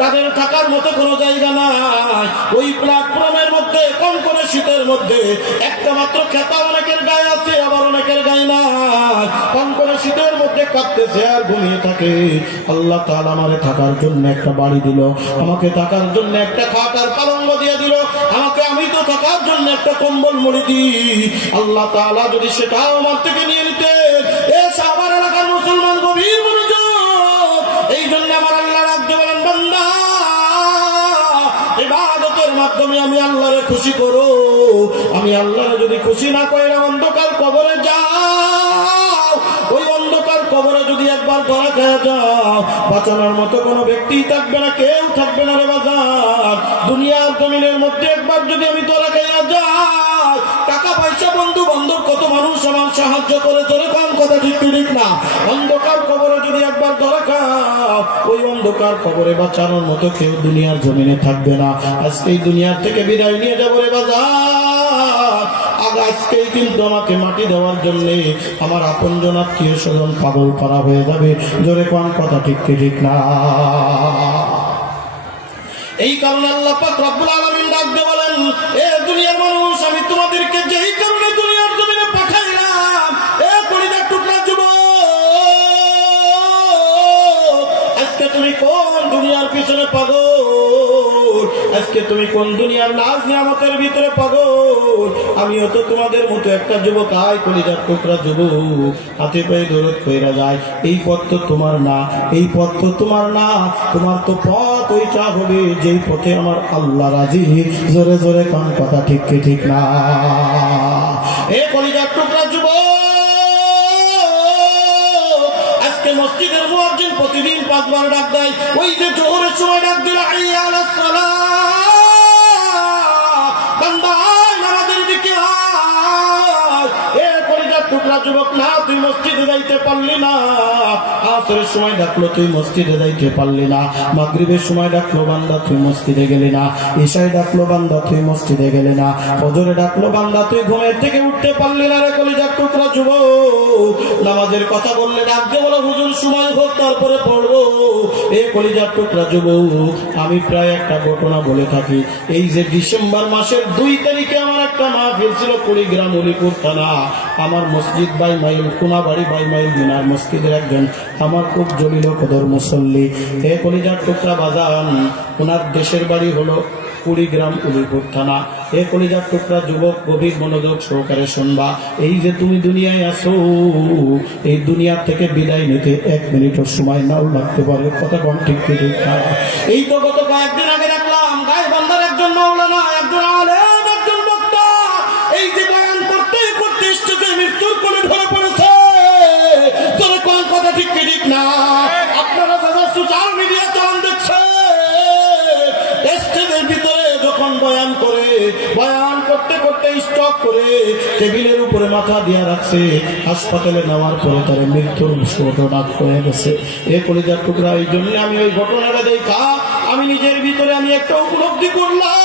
তাদের থাকার মতো কোনো জায়গা নাই। ওই প্ল্যাটফর্মের মধ্যে কনকনে শীতের মধ্যে একটা মাত্র খেতা অনেকের গায়ে আছে, আবার অনেকের গায়ে নাই। কনকনে শীতের মধ্যে কাঁদতেছে আর ঘুমিয়ে থাকে। আল্লাহ তাআলা আমারে থাকার জন্য একটা বাড়ি দিল, আমাকে থাকার জন্য একটা খাট আর পালঙ্গ দিয়ে দিল, আমাকে আমি তো থাকার জন্য একটা কম্বল মুড়ি দিই। আল্লাহ তাআলা যদি সেটাও আমার থেকে নিয়ে নিতে, আমার এলাকার মুসলমান গভীর মনোযোগ, এই জন্য আমার আল্লাহ রাখতে বলেন, বান্দা ইবাদতের মাধ্যমে আমি আল্লাহরে খুশি করো। আমি আল্লাহরে যদি খুশি না করে অন্ধকার কবরে যাও, ওই অন্ধকার কবরে যদি একবার ধরা খেয়ে যাও, বাঁচানোর মতো কোনো ব্যক্তি থাকবে না, কেউ থাকবে না রে বাজার। দুনিয়ার জমিনের মধ্যে একবার যদি আমি ধরা খেয়ে যাই, টাকা পয়সা বন্ধু বান্ধব কত মানুষ আমার সাহায্য করে, তোরে কান কথা ঠিক ঠিক না। অন্ধকার কবরে যদি একবার ধরা খাও, ওই অন্ধকার কবরে বাঁচানোর মতো কেউ দুনিয়ার জমিনে থাকবে না। আজকেই দুনিয়ার থেকে বিদায় নিয়ে যাবো রে বাজার। আজকেই কিন্তু আমাকে মাটি দেওয়ার জন্য আমার আপনজন আত্মীয় স্বজন পাগল করা হয়ে যাবে। জোরে কোন কথা ঠিক ঠিক না? এই কারণে আল্লাহ পাক রব্বুল আলামিন ডাক দিয়ে বলেন, এ দুনিয়ার মানুষ, আমি তোমাদেরকে যেই কারণে দুনিয়ার জমিনে পাঠাইলাম, এ কলিজার টুকরা যুবক, আজকে তুমি কোন দুনিয়ার পিছনে পাগল? আজকে তুমি কোন দুনিয়ার নাজ নিয়ামতের ভিতরে পাগল? আমিও তো তোমাদের মতো একটা যুবক। আয় কলিজার টুকরা যুবক, হাতে পায়ে দৌড় কইরা যায়। এই পথ তো তোমার না, এই পথ তো তোমার না, তোমার তো পথ ওইটা হবে যেই পথে আমার আল্লাহ রাজি। জোরে জোরে কান কথা ঠিক কি ঠিক না? এ কলিজার টুকরা যুবক, আজকে মসজিদের মুয়াজ্জিন প্রতিদিন 5 বার ডাক দেয়। ওই যে জোহরের সময় ডাক দিল, হাইয়া আলাস সালাহ, বান্দা নামাজের দিকে আয়। এ কলিজার টুকরা যুবক, না তুই মসজিদে যাইতে পারলি না। আসরের সময় ডাকলো, তুই মসজিদে যাইতে পারলি না। মাগরিবের সময় ডাকলো, বান্দা তুই মসজিদে গেলি না। ঈশায় ডাকলো, বান্দা তুই মসজিদে গেলি না। ফজরে ডাকলো, বান্দা তুই ঘুমের থেকে উঠতে পারলি না। রে কলিজার টুকরা যুবক, নামাজের কথা বললে ডাক দিয়ে বলো, হুজুর সময় হোক তারপরে পড়বো। এ কলিজার টুকরা যুবক, আমি প্রায় একটা ঘটনা বলে থাকি। এই যে ডিসেম্বর মাসের 2 তারিখে আমার একটা মাহফিল ছিল কুড়িগ্রাম উলিপুর থানা। আমার মসজিদ বাই মাইল, কোনাবাড়ি বাই মাইল মিনার মসজিদের একজন আমার খুব জলিল কদর মুসল্লি। এ কলিজার টুকরা বাজান, ওনার দেশের বাড়ি হলো কুড়িগ্রাম উলিপুর থানা। এ কলিজার টুকরা যুবক, গভীর মনোযোগ সহকারে শুনবা। এই যে তুমি দুনিয়ায় আসো, এই দুনিয়া থেকে বিদায় নিতে 1 মিনিটও সময় নাও লাগতে পারে। কথা কোন ঠিক ঠিক না? এই তো গত কয়েকদিন আগে রাখলাম গাইবান্ধার একজন মাওলানা, একজন আলেম, একজন বক্তা এই যে বয়ান করতে করতে স্টেজে মৃত্যুর কোলে ধরে পড়েছে। তোর কোন কথা ঠিক ঠিক না? আপনারা যারা সোশ্যাল মিডিয়া চান দেখছেন, স্টেজের ভিতরে যখন বয়ান করে, বয়ান করতে করতে স্টক করে টেবিলের উপরে মাথা দিয়া রাখছে, হাসপাতালে নেওয়ার পরে তার মৃত্যুর ঘটনা হয়ে গেছে। এ কলিজার টুকরা, এই জন্য আমি ওই ঘটনাটা দেখা আমি নিজের ভিতরে আমি একটা উপলব্ধি করলাম।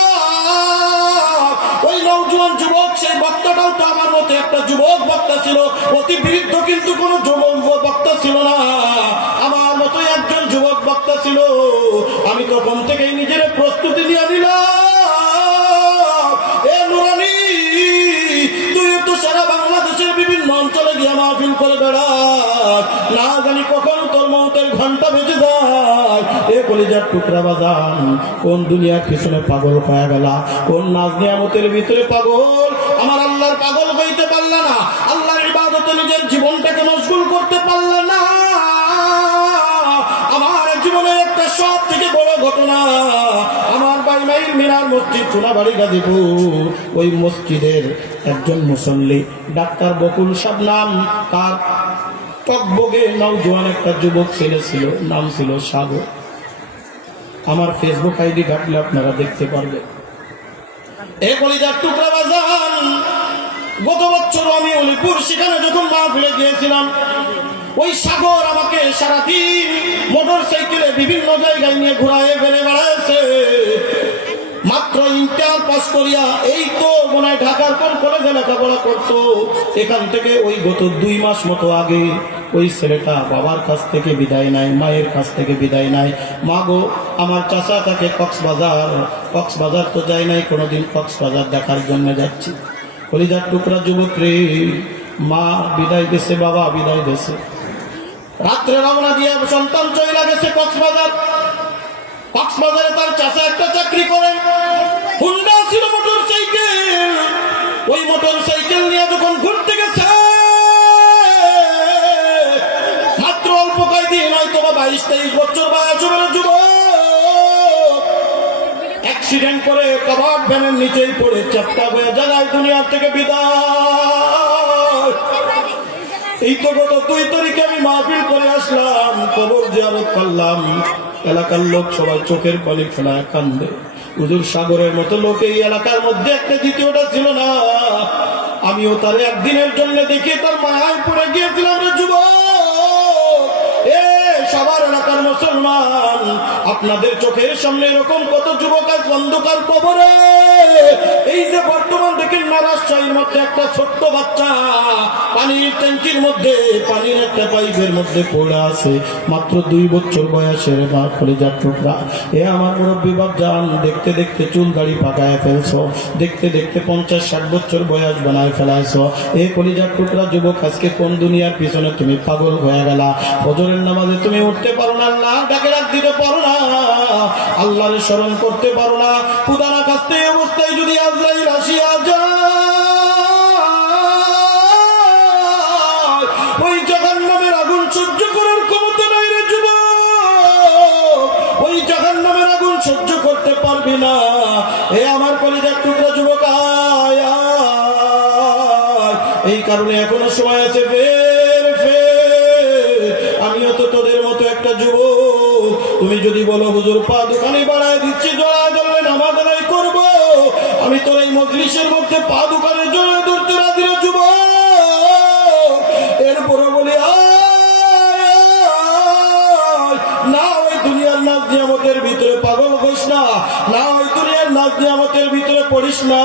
ওই নওজোয়ান যুবক, সেই বক্তাটাও তো আমার মতো একটা যুবক বক্তা ছিল, অতি বৃদ্ধ কিন্তু কোনো যুবক বক্তা ছিল না, আমার মতো একজন যুবক বক্তা ছিল। আমি তখন থেকেই নিজের প্রস্তুতি নিয়ে নিলাম, এ নুরানি তুই তো সারা বাংলাদেশের বিভিন্ন অঞ্চলে গিয়ে মাহফিল করে বেড়াস, না জানি কখন তোর মৌতের ঘন্টা বেজে যায়। এ কলিজার টুকরা বাজান, কোন দুনিয়ার পিছনে পাগল হয়ে গেল, কোন নাজ নিয়ামতের ভিতরে পাগল। আমার আল্লাহর পাগল হইতে পারলা না, আল্লাহর ইবাদতে নিজের জীবনটাকে মশগুল করতে পারলা না। আমার জীবনের একটা সব থেকে বড় ঘটনা, আমার বাইমাইল মিনার মসজিদ সোনাবাড়ি গাজীপুর, ওই মসজিদের একজন মুসল্লি ডাক্তার বকুল সাহেব নাম, তার টকবগে নওজোয়ান একটা যুবক ছেলে ছিল, নাম ছিল সাগর। আমার ফেসবুক আইডি ঘাটলে আপনারা দেখতে পারবেন। এ কলিজার টুকরা বাজান, গত বছর আমি উলিপুর সেখানে যখন মাহফিলে গিয়েছিলাম, ওই সাগর আমাকে সারাদিন মোটর সাইকেলে বিভিন্ন জায়গায় নিয়ে ঘুরায় ফেলে বেড়াচ্ছে। মাত্র ইন্টার পাস করিয়া এই তো মনে হয় ঢাকার কোন কলেজে লেখাপড়া করতো। এখান থেকে ওই গত 2 মাস মতো আগে ওই ছেলেটা বাবার কাছ থেকে বিদায় নাই, মায়ের কাছ থেকে বিদায় নাই। মা গো, আমার চাচা তাকে কক্সবাজার তো যাই নাই কোনোদিন, কক্সবাজার দেখার জন্য যাচ্ছি। কলিজার টুকরা যুবক রে, মা বিদায় দিছে, বাবা বিদায় দিছে, রাত্রে রওনা দিয়ে সন্তান চলে গেছে কক্সবাজারে তার চাচা একটা চাকরি করেন, হুন্ডা ছিল মোটর সাইকেল। ওই মোটর সাইকেল নিয়ে যখন ঘুরতে গেছে, মাত্র অল্প কয়েকদিন, হয়তো 22-23 বছর বয়স হবে যুবক, অ্যাক্সিডেন্ট করে কভার ভ্যানের নিচেই পড়ে চ্যাপ্টা হয়ে জানায় দুনিয়া থেকে বিদায়। এই তো গত 2 তারিখে আমি মাহফিল করে আসলাম, কবর জিয়ারত করলাম, এলাকার লোক সবাই চোখের পানি ফেলায় কান্দে। হুজুর সাগরের মতো লোক এই এলাকার মধ্যে একটা দ্বিতীয়টা ছিল না। আমিও তার একদিনের জন্য দেখে তার মায়ায় পড়ে গিয়েছিলাম রে যুবক। এ সবার এলাকার মুসলমান, আপনাদের চোখের সামনে এরকম কত যুবক আজ অন্ধকার কবরে। এই যে বর্তমান দেখেন না, রাজশাহীর মধ্যে একটা ছোট্ট বাচ্চা পানির ট্যাঙ্কির মধ্যে, পানির একটা পাইপের মধ্যে পড়ে আছে, মাত্র 2 বছর বয়সের। মা কলিজার টুকরা, এ আমার মুরব্বী বাপ জান, দেখতে দেখতে চুল দাড়ি পাকায় ফেলছো, দেখতে দেখতে 50-60 বছর বয়স বানায় ফেলাইছো। এ কলিজার টুকরা যুবক, আজকে কোন দুনিয়ার পিছনে তুমি পাগল হয়ে গেলা? ফজরের নামাজে তুমি উঠতে পারো না, আল্লাহ ডাকে ডাক দিতে পারো না, আল্লাহরে স্মরণ করতে পারো না। খুদার কাছে অবস্থায় যদি আজরাইল আসিয়া যায়, ওই জাহান্নামের আগুন সহ্য করার ক্ষমতা নাই রে যুবক, ওই জাহান্নামের আগুন সহ্য করতে পারবি না। এ আমার কলিজার টুকরা যুবক, আয় আয়, এই কারণে এখনো সময় আছে, আমিও তো তোদের মতো একটা যুবক। তুমি যদি বলো হুজুর পা দোকানে বাড়ায় দিচ্ছি, জড়ায় ধরলে নামাজ আদায় করবো, আমি তোর এই মজলিসের মধ্যে পা দোকানে জড়ায় ধরতে রাজি রে যুবক। এরপরে বলি না, ওই দুনিয়ার নাজ নিয়ামতের ভিতরে পাগল হইস না, না ওই দুনিয়ার নাজ নিয়ামতের ভিতরে পড়িস না।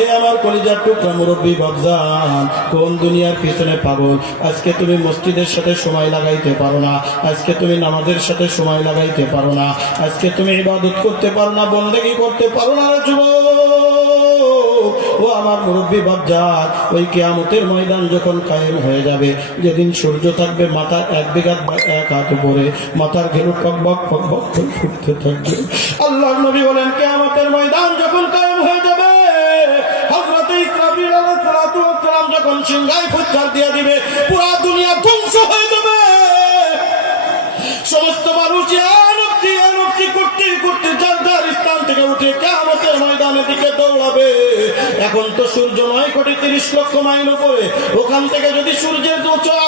এ আমার কলিজার টুকরা মুরব্বী বাবজান, কোন দুনিয়ার পিছনে পাগল? আজকে তুমি মসজিদের সাথে সময় লাগাইতে পারো না, আজকে তুমি নামাজের সাথে সময় লাগাইতে পারো না, আজকে তুমি ইবাদত করতে পারো না, বন্দেগী করতে পারো না রে যুবক। ও আমার মুরব্বী বাবজান, ওই কিয়ামতের ময়দান যখন কায়েম হয়ে যাবে, যেদিন সূর্য থাকবে মাথা 1 বিঘা 1 হাত উপরে, মাথার ঘেনু ককবক ককবক ফুটতে থাকবে। আল্লাহর নবী বলেন, কিয়ামতের কিয়ামতের ময়দান যখন কায়েম হয়ে যাবে, হযরত ইসরাফিল আলাইহিস সালাতু ওয়াস সালাম যখন সিংহায় ফুৎকার দিয়ে দিবে, পুরো দুনিয়া ধ্বংস হয়ে যাবে। সমস্ত মানুষ নফসি করতে করতে যার যার স্থান থেকে উঠে কিয়ামতের ময়দানের দিকে দৌড়াবে। এখন তো সূর্য 9,30,00,000 মাইল উপরে, ওখান থেকে যদি সূর্যের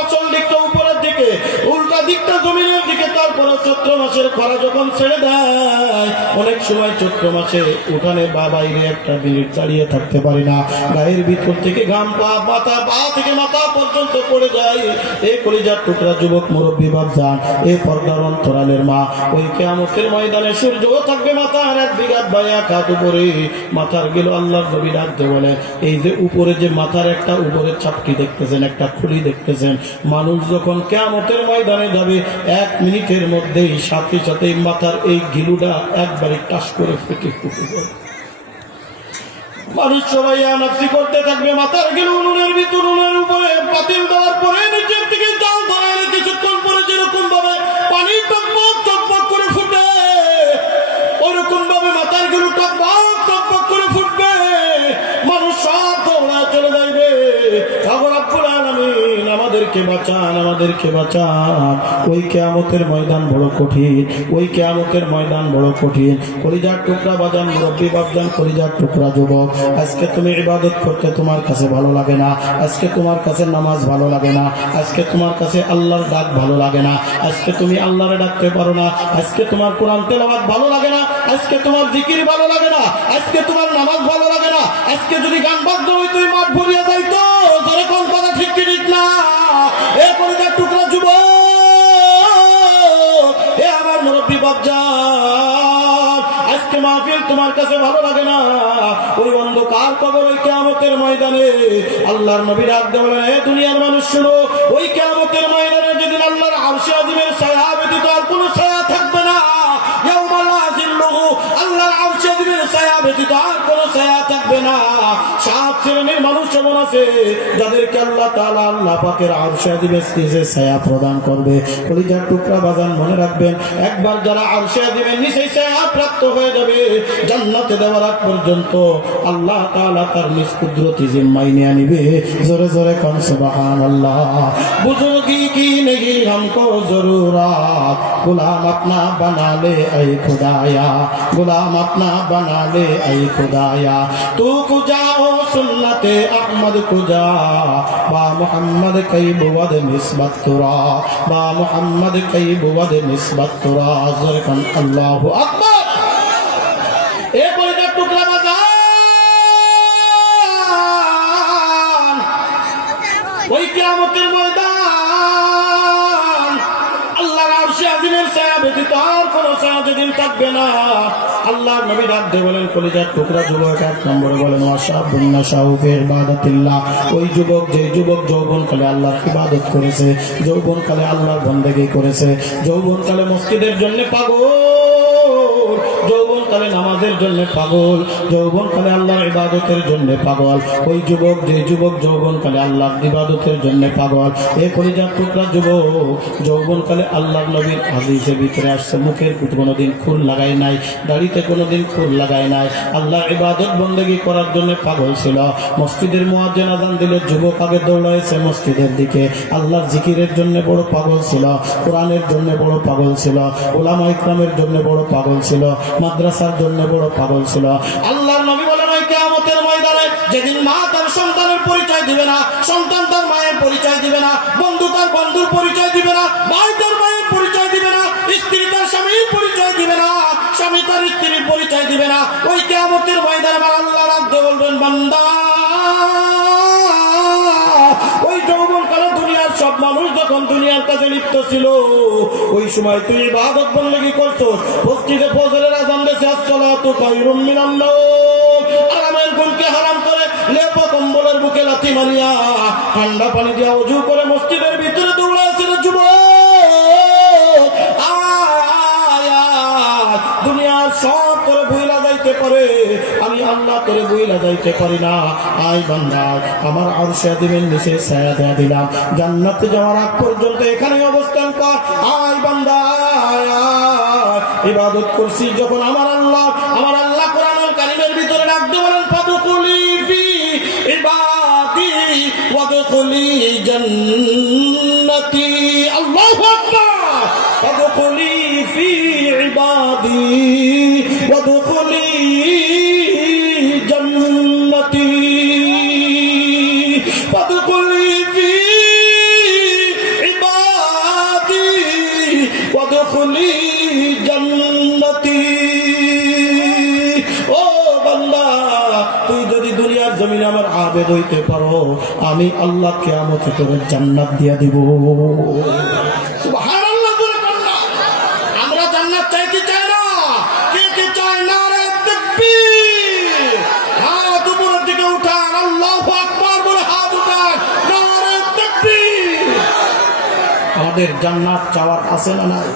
আসল দিকটা উপরের দিকে, উল্টা দিকটা জমিনের দিকে, তারপরে চৈত্র মাসের খরা যখন ছেড়ে দেয়, অনেক সময় চৈত্র মাসে উঠানে বা বাইরে একটা মিনিট দাঁড়িয়ে থাকতে পারি না, গায়ের ভিতর থেকে ঘাম পা থেকে মাথা পর্যন্ত পড়ে যায়। এই কলিজার টুকরা যুবক মুরব্বী বাপজান, এই পর্দার অন্তরালের মা, ওই কিয়ামতের ময়দানে সূর্যও থাকবে মাথার 1 বিঘাত বা 1 হাত উপরে। মাথার গেল আল্লাহর নবী ডাকতে বলে, এই যে উপরে যে মাথার একটা উপরের ছাপটি দেখতেছেন, একটা খুলি দেখতেছেন, মানুষ যখন কিয়ামতের ময়দানে যাবে 1 মিনিটের মধ্যেই সাথে সাথে মাথার এই গিলুটা একবারে টাস করে ফেটে ফুটে যাবে। মানুষ সবাই নাফসি করতে থাকবে, মাথার গিলু উনুনের ভিতর, উনুনের উপরে পাতিল দেওয়ার পরে নিচের থেকে জাল ধরে কিছুক্ষণ পরে যেরকম ভাবে পানি টকবক টকবক করে ফুটে, ওইরকম ভাবে মাথার গিলু টকবক টকবক করে ফুটবে। মানুষ সব দৌড়া চলে যাইবে। রব্বুল আলামিন আমাদেরকে বাঁচান, আমাদেরকে বাঁচান। ওই কিয়ামতের ময়দান বড় কঠিন, ওই কিয়ামতের ময়দান বড় কঠিন। কলিজার টুকরা বাজান মুরব্বী বাপজান, কলিজার টুকরা যুবক, আজকে তুমি ইবাদত করতে তোমার কাছে ভালো লাগে না, আজকে তোমার কাছে নামাজ ভালো লাগে না, আজকে তোমার কাছে আল্লাহর ডাক ভালো লাগে না, আজকে তুমি আল্লাহরে ডাকতে পারো না, আজকে তোমার কোরআন তেলাওয়াত ভালো লাগে না, আজকে তোমার জিকির ভালো লাগে না, আজকে তোমার নামাজ ভালো লাগে না। আজকে যদি গান বাজনা হইতো মাঠ ভরিয়া যাইতো, ধরে কোন কথা ঠিক ঠিক না। এ কলিজার টুকরা যুবক, এ আমার মুরব্বী বাপজান, আজকে মাহফিল তোমার কাছে ভালো লাগে না, ওই অন্ধকার কবর ওই কিয়ামতের ময়দানে আল্লাহর নবী ডাক দিয়ে বলেন, হে দুনিয়ার মানুষ শুনো, ওই কিয়ামতের ময়দানে যেদিন আল্লাহর আরশে আজিমের ছায়া ব্যতীত আর কোনো ছায়া থাকবে না, ইয়াউমা লা যিল্লুহু, আল্লাহর আরশে আজিমের ছায়া ব্যতীত আর কোনো ছায়া থাকবে না। 7 শ্রেণীর মানুষ এমন আছে যাদেরকে আল্লাহ তাআলা আল্লাহ পাকের আরশে আজিমের নিচে ছায়া প্রদান করবে। কলিজার টুকরা বাজান মনে রাখবেন, একবার যারা আরশে আজিমের নিচে ছায়া প্রাপ্ত হয়ে যাবে, জান্নাতে দেওয়ার আগ পর্যন্ত আল্লাহ তাআলা তার নিজ কুদরতি জিম্মায় নিয়ে নিবে। জোরে জোরে কোন সুবহানাল্লাহ। বুজুর্গি কি নেহি हमको जरूरत, गुलाम अपना बना ले ऐ खुदाया, गुलाम अपना बना ले ऐ खुदाया, तू कुजा ओ सुन्नते अहमद कुजा, बा मोहम्मद कई बुवद निस्बत तुरा, बा मोहम्मद कई बुवद निस्बत तुरा। जोरे कोन अल्लाहु আকবার। এ কলিজার টুকরা বাজান, ওই কিয়ামতের ময়দান আল্লাহর আরশে আজিমের ছায়া ব্যতীত আর কোনো ছায়া যেদিন থাকবে না, আল্লাহর নবী ডাক দিয়ে বলেন, কলিজার টুকরা যুবক 1 নম্বরে বলেন, ওয়াশাবুন নাশাউ ফি ইবাদাতিল্লাহ, ওই যুবক যে যুবক যৌবনকালে আল্লাহর ইবাদত করেছে, যৌবনকালে আল্লাহর বন্দেগী করেছে, যৌবনকালে মসজিদের জন্য পাগল, যৌবনকালে নামাজের জন্য পাগল, যৌবনকালে আল্লাহর ইবাদতের জন্য পাগল, ওই যুবক যে যুবক যৌবনকালে আল্লাহর ইবাদতের জন্য পাগল। এ কলিজার টুকরা যুবক, যৌবনকালে আল্লাহর নবীর হাদিসের ভিতরে আসছে, মুখের কোনোদিন ফুল লাগায় নাই, দাড়িতে কোনোদিন ফুল লাগায় নাই, আল্লাহর ইবাদত বন্দেগী করার জন্য পাগল ছিল। মসজিদের মুয়াজ্জিন আযান দিলে যুবক আগে দৌড়াইছে মসজিদের দিকে, আল্লাহর জিকিরের জন্য বড় পাগল ছিল, কোরআনের জন্য বড় পাগল ছিল, উলামা ইকরামের জন্য বড় পাগল ছিল, মাদ্রাসার জন্য বড় পাগল ছিল। আল্লাহর নবী বলেন, ওই কিয়ামতের ময়দানে যেদিন মা তার সন্তানের পরিচয় দিবে না, সন্তান তার মায়ের পরিচয় দিবে না, বন্ধু তার বন্ধুর পরিচয় দিবে না, ভাই তার মায়ের পরিচয় দিবে না, স্ত্রী তার স্বামীর পরিচয় দিবে না, স্বামী তার স্ত্রীর পরিচয় দিবে না। ওই কিয়ামতের ময়দানে আমার আল্লাহ রাখতে বলবেন, বান্দা, ওই যৌবনকালে দুনিয়ার সব মানুষ যখন দুনিয়ার কাছে লিপ্ত ছিল, ওই সময় তুই ইবাদত বন্দেগী করছো, মসজিদে ফজরের আযান দিয়েছে, আসসালাতু খায়রুম মিনান নাওম, আরামের ঘুমকে হারাম করে লেপ কম্বলের বুকে লাথি মারিয়া ঠান্ডা পানি দিয়ে ওযু করে মসজিদের ভিতরে দৌড়াইছিল যুবক। দুনিয়ার সব করে ভুইলা যাইতে পারে, আমি আল্লাহ করে ভুইলা যাইতে পারি না। আয় বান্দা, আমার আরশে আজিমের নিচে ছায়া দেয়া দিলাম, জান্নাতে যাওয়ার আগ পর্যন্ত এখানে অবস্থান কর। আয় বান্দা, ইবাদত করছি যখন আমার আল্লাহ কোরআনুল দিয়ে বলেন ফাদখুলি ফি ইবাদি ওয়াদখুলি জান্নাতি। আল্লাহু আকবার। ফাদখুলি ফি ইবাদি ওয়াদখুলি জান্নাতি। ফাদখুলি ফি ইবাদি ওয়াদখুলি জান্নাতি। ও বান্দা, তুই যদি দুনিয়ার জমিনে আমার আবেদ হইতে পারো, আমি আল্লাহ কিয়ামতে তোর জান্নাত দিয়া দিব। সুবহানাল্লাহ। আমরা জান্নাত চাইতে চাই না? কে কে চায় না? রে তাকবীর। হাত উপরের দিকে উঠান, আল্লাহু আকবার বলে হাত উঠান, নারে তাকবীর। আমাদের জান্নাত চাওয়ার আছে না নাই?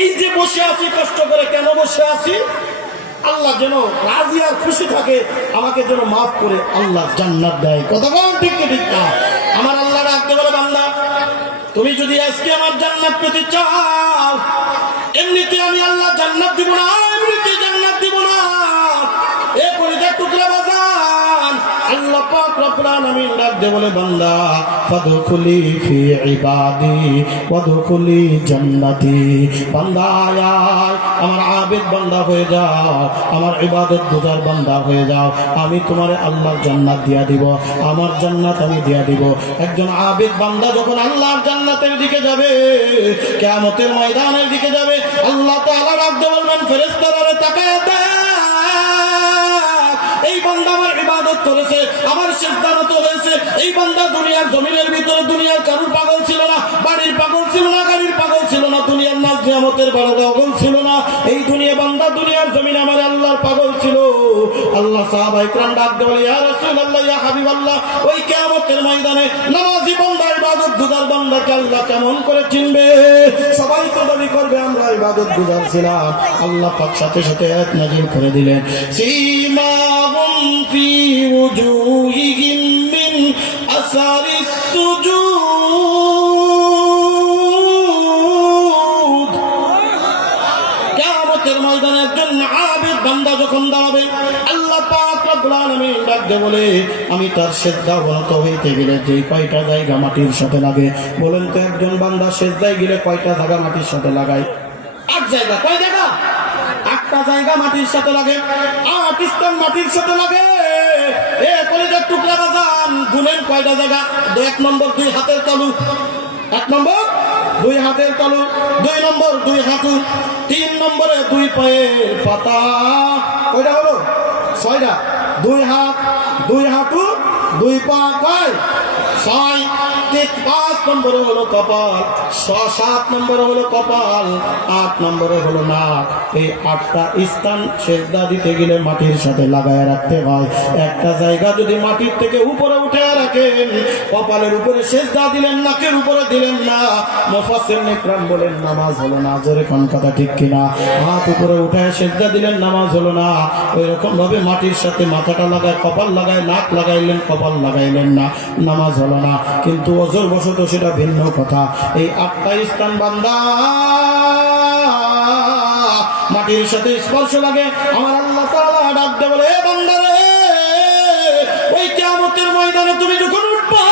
এই যে বসে আছি কষ্ট করে, কেন বসে আছি? আল্লাহ যেন রাজি আর খুশি থাকে, আমাকে যেন মাফ করে আল্লাহ জান্নাত দেয়। কথা বল ঠিক কি ঠিক না? আমার আল্লাহ ডাকতে বলে, বান্দা তুমি যদি আজকে আমার জান্নাত পেতে চাও, এমনিতে আমি আল্লাহ জান্নাত দিব না, এমনিতে জান্নাত দিব না। এ কলিজার টুকরা বাজান, আল্লাহ পাক রব্বুল আলামিন ডাকতে বলে, বান্দা ফাদখুলি ফি ইবাদি ওয়াদখুলি জান্নাতি। বান্দা আয়, আমার আবেদ বান্দা হয়ে যাও, আমার ইবাদত গুজার বান্দা হয়ে যাও, আমি তোমারে আল্লাহর জান্নাত দিয়া দিব, আমার জান্নাত আমি দিয়া দিব। একজন আবেদ বান্দা যখন আল্লাহর জান্নাতের দিকে যাবে, কিয়ামতের ময়দানের দিকে যাবে, আল্লাহ তাআলা ডাকতে বলবেন, ফেরেশতারা তাকায় দেখ, এই বান্দা আমার ইবাদত করেছে, আমার সিজদারত হয়েছে। এই বান্দা দুনিয়ার জমিনের ভিতরে দুনিয়ার কারুর পাগল ছিল না, বাড়ির পাগল ছিল না, গাড়ির পাগল ছিল না, দুনিয়ার নাজ নিয়ামতের পাগল ছিল না। এই দুনিয়া বান্দা দুনিয়ার জমিনে আমার আল্লাহর পাগল ছিল। আল্লাহ সাহাবায়ে কেরাম ডাকতে বলে, ইয়া রাসূলুল্লাহ, ইয়া হাবিবাল্লাহ, ওই কিয়ামতের ময়দানে নামাজি বান্দা, ইবাদত গুজার বান্দাকে আল্লাহ কেমন করে চিনবে? সবাই তো দাবি করবে আমরা ইবাদত গুজার ছিলাম। আল্লাহ পাক সাথে সাথে আয়াত নাযিল করে দিলেন, সীমাহুম ফি ওজুহিহিম মিন আসারিস সুজুদ। কিয়ামতের ময়দানে একজন আবেদ বান্দা যখন দাঁড়াবে, আল্লাহ পাক রব্বুল আলামিন ডাকতে বলে, আমি তার সিজদা অবনত হইতে গেলে যে কয়টা জায়গা মাটির সাথে লাগে, বলেন তো একজন বান্দা সিজদায় গেলে কয়টা জায়গা মাটির সাথে লাগায়? 8 জায়গা। কয় জায়গা? 8টা জায়গা মাটির সাথে লাগে। 8 স্থান মাটির সাথে লাগে। এ কলিজার টুকরা বাজান, গুনেন কয়টা জায়গা? 1 নম্বর 2 হাতের তালু, 1 নম্বর 2 হাতের তালু, 2 নম্বর 2 হাঁটু, 3 নম্বরে 2 পায়ের পাতা। কয়টা হলো? 6টা। 2 হাত, 2 হাঁটু, 2 পা, কয়? 6। 5 নম্বরে হলো কপাল, 7 নম্বরে হলো কপাল, 8 নম্বরে হলো নাক। এই 8টা স্থান সিজদা দিতে গেলে মাটির সাথে লাগায় রাখতে হয়। একটা জায়গা যদি মাটির থেকে উপরে উঠে রাখেন, কপালের উপরে সিজদা দিলেন, নাকের উপরে দিলেন না, মুফাসসিরিন ইকরাম বলেন নামাজ হলো না। জোরে কোন কথা ঠিক কিনা? হাত উপরে উঠে সিজদা দিলেন, নামাজ হলো না। ওই রকম ভাবে মাটির সাথে মাথাটা লাগায়, কপাল লাগায়, নাক লাগাইলেন, কপাল লাগাইলেন না, নামাজ হলো না। কিন্তু অজর বশত সেটা ভিন্ন কথা। এই 8টা স্থান বান্দা মাটির সাথে স্পর্শ লাগে, আমার আল্লাহ তাআলা ডাকতে বলে, এ বান্দা রে, ওই কিয়ামতের ময়দানে তুমি যখন উঠবা,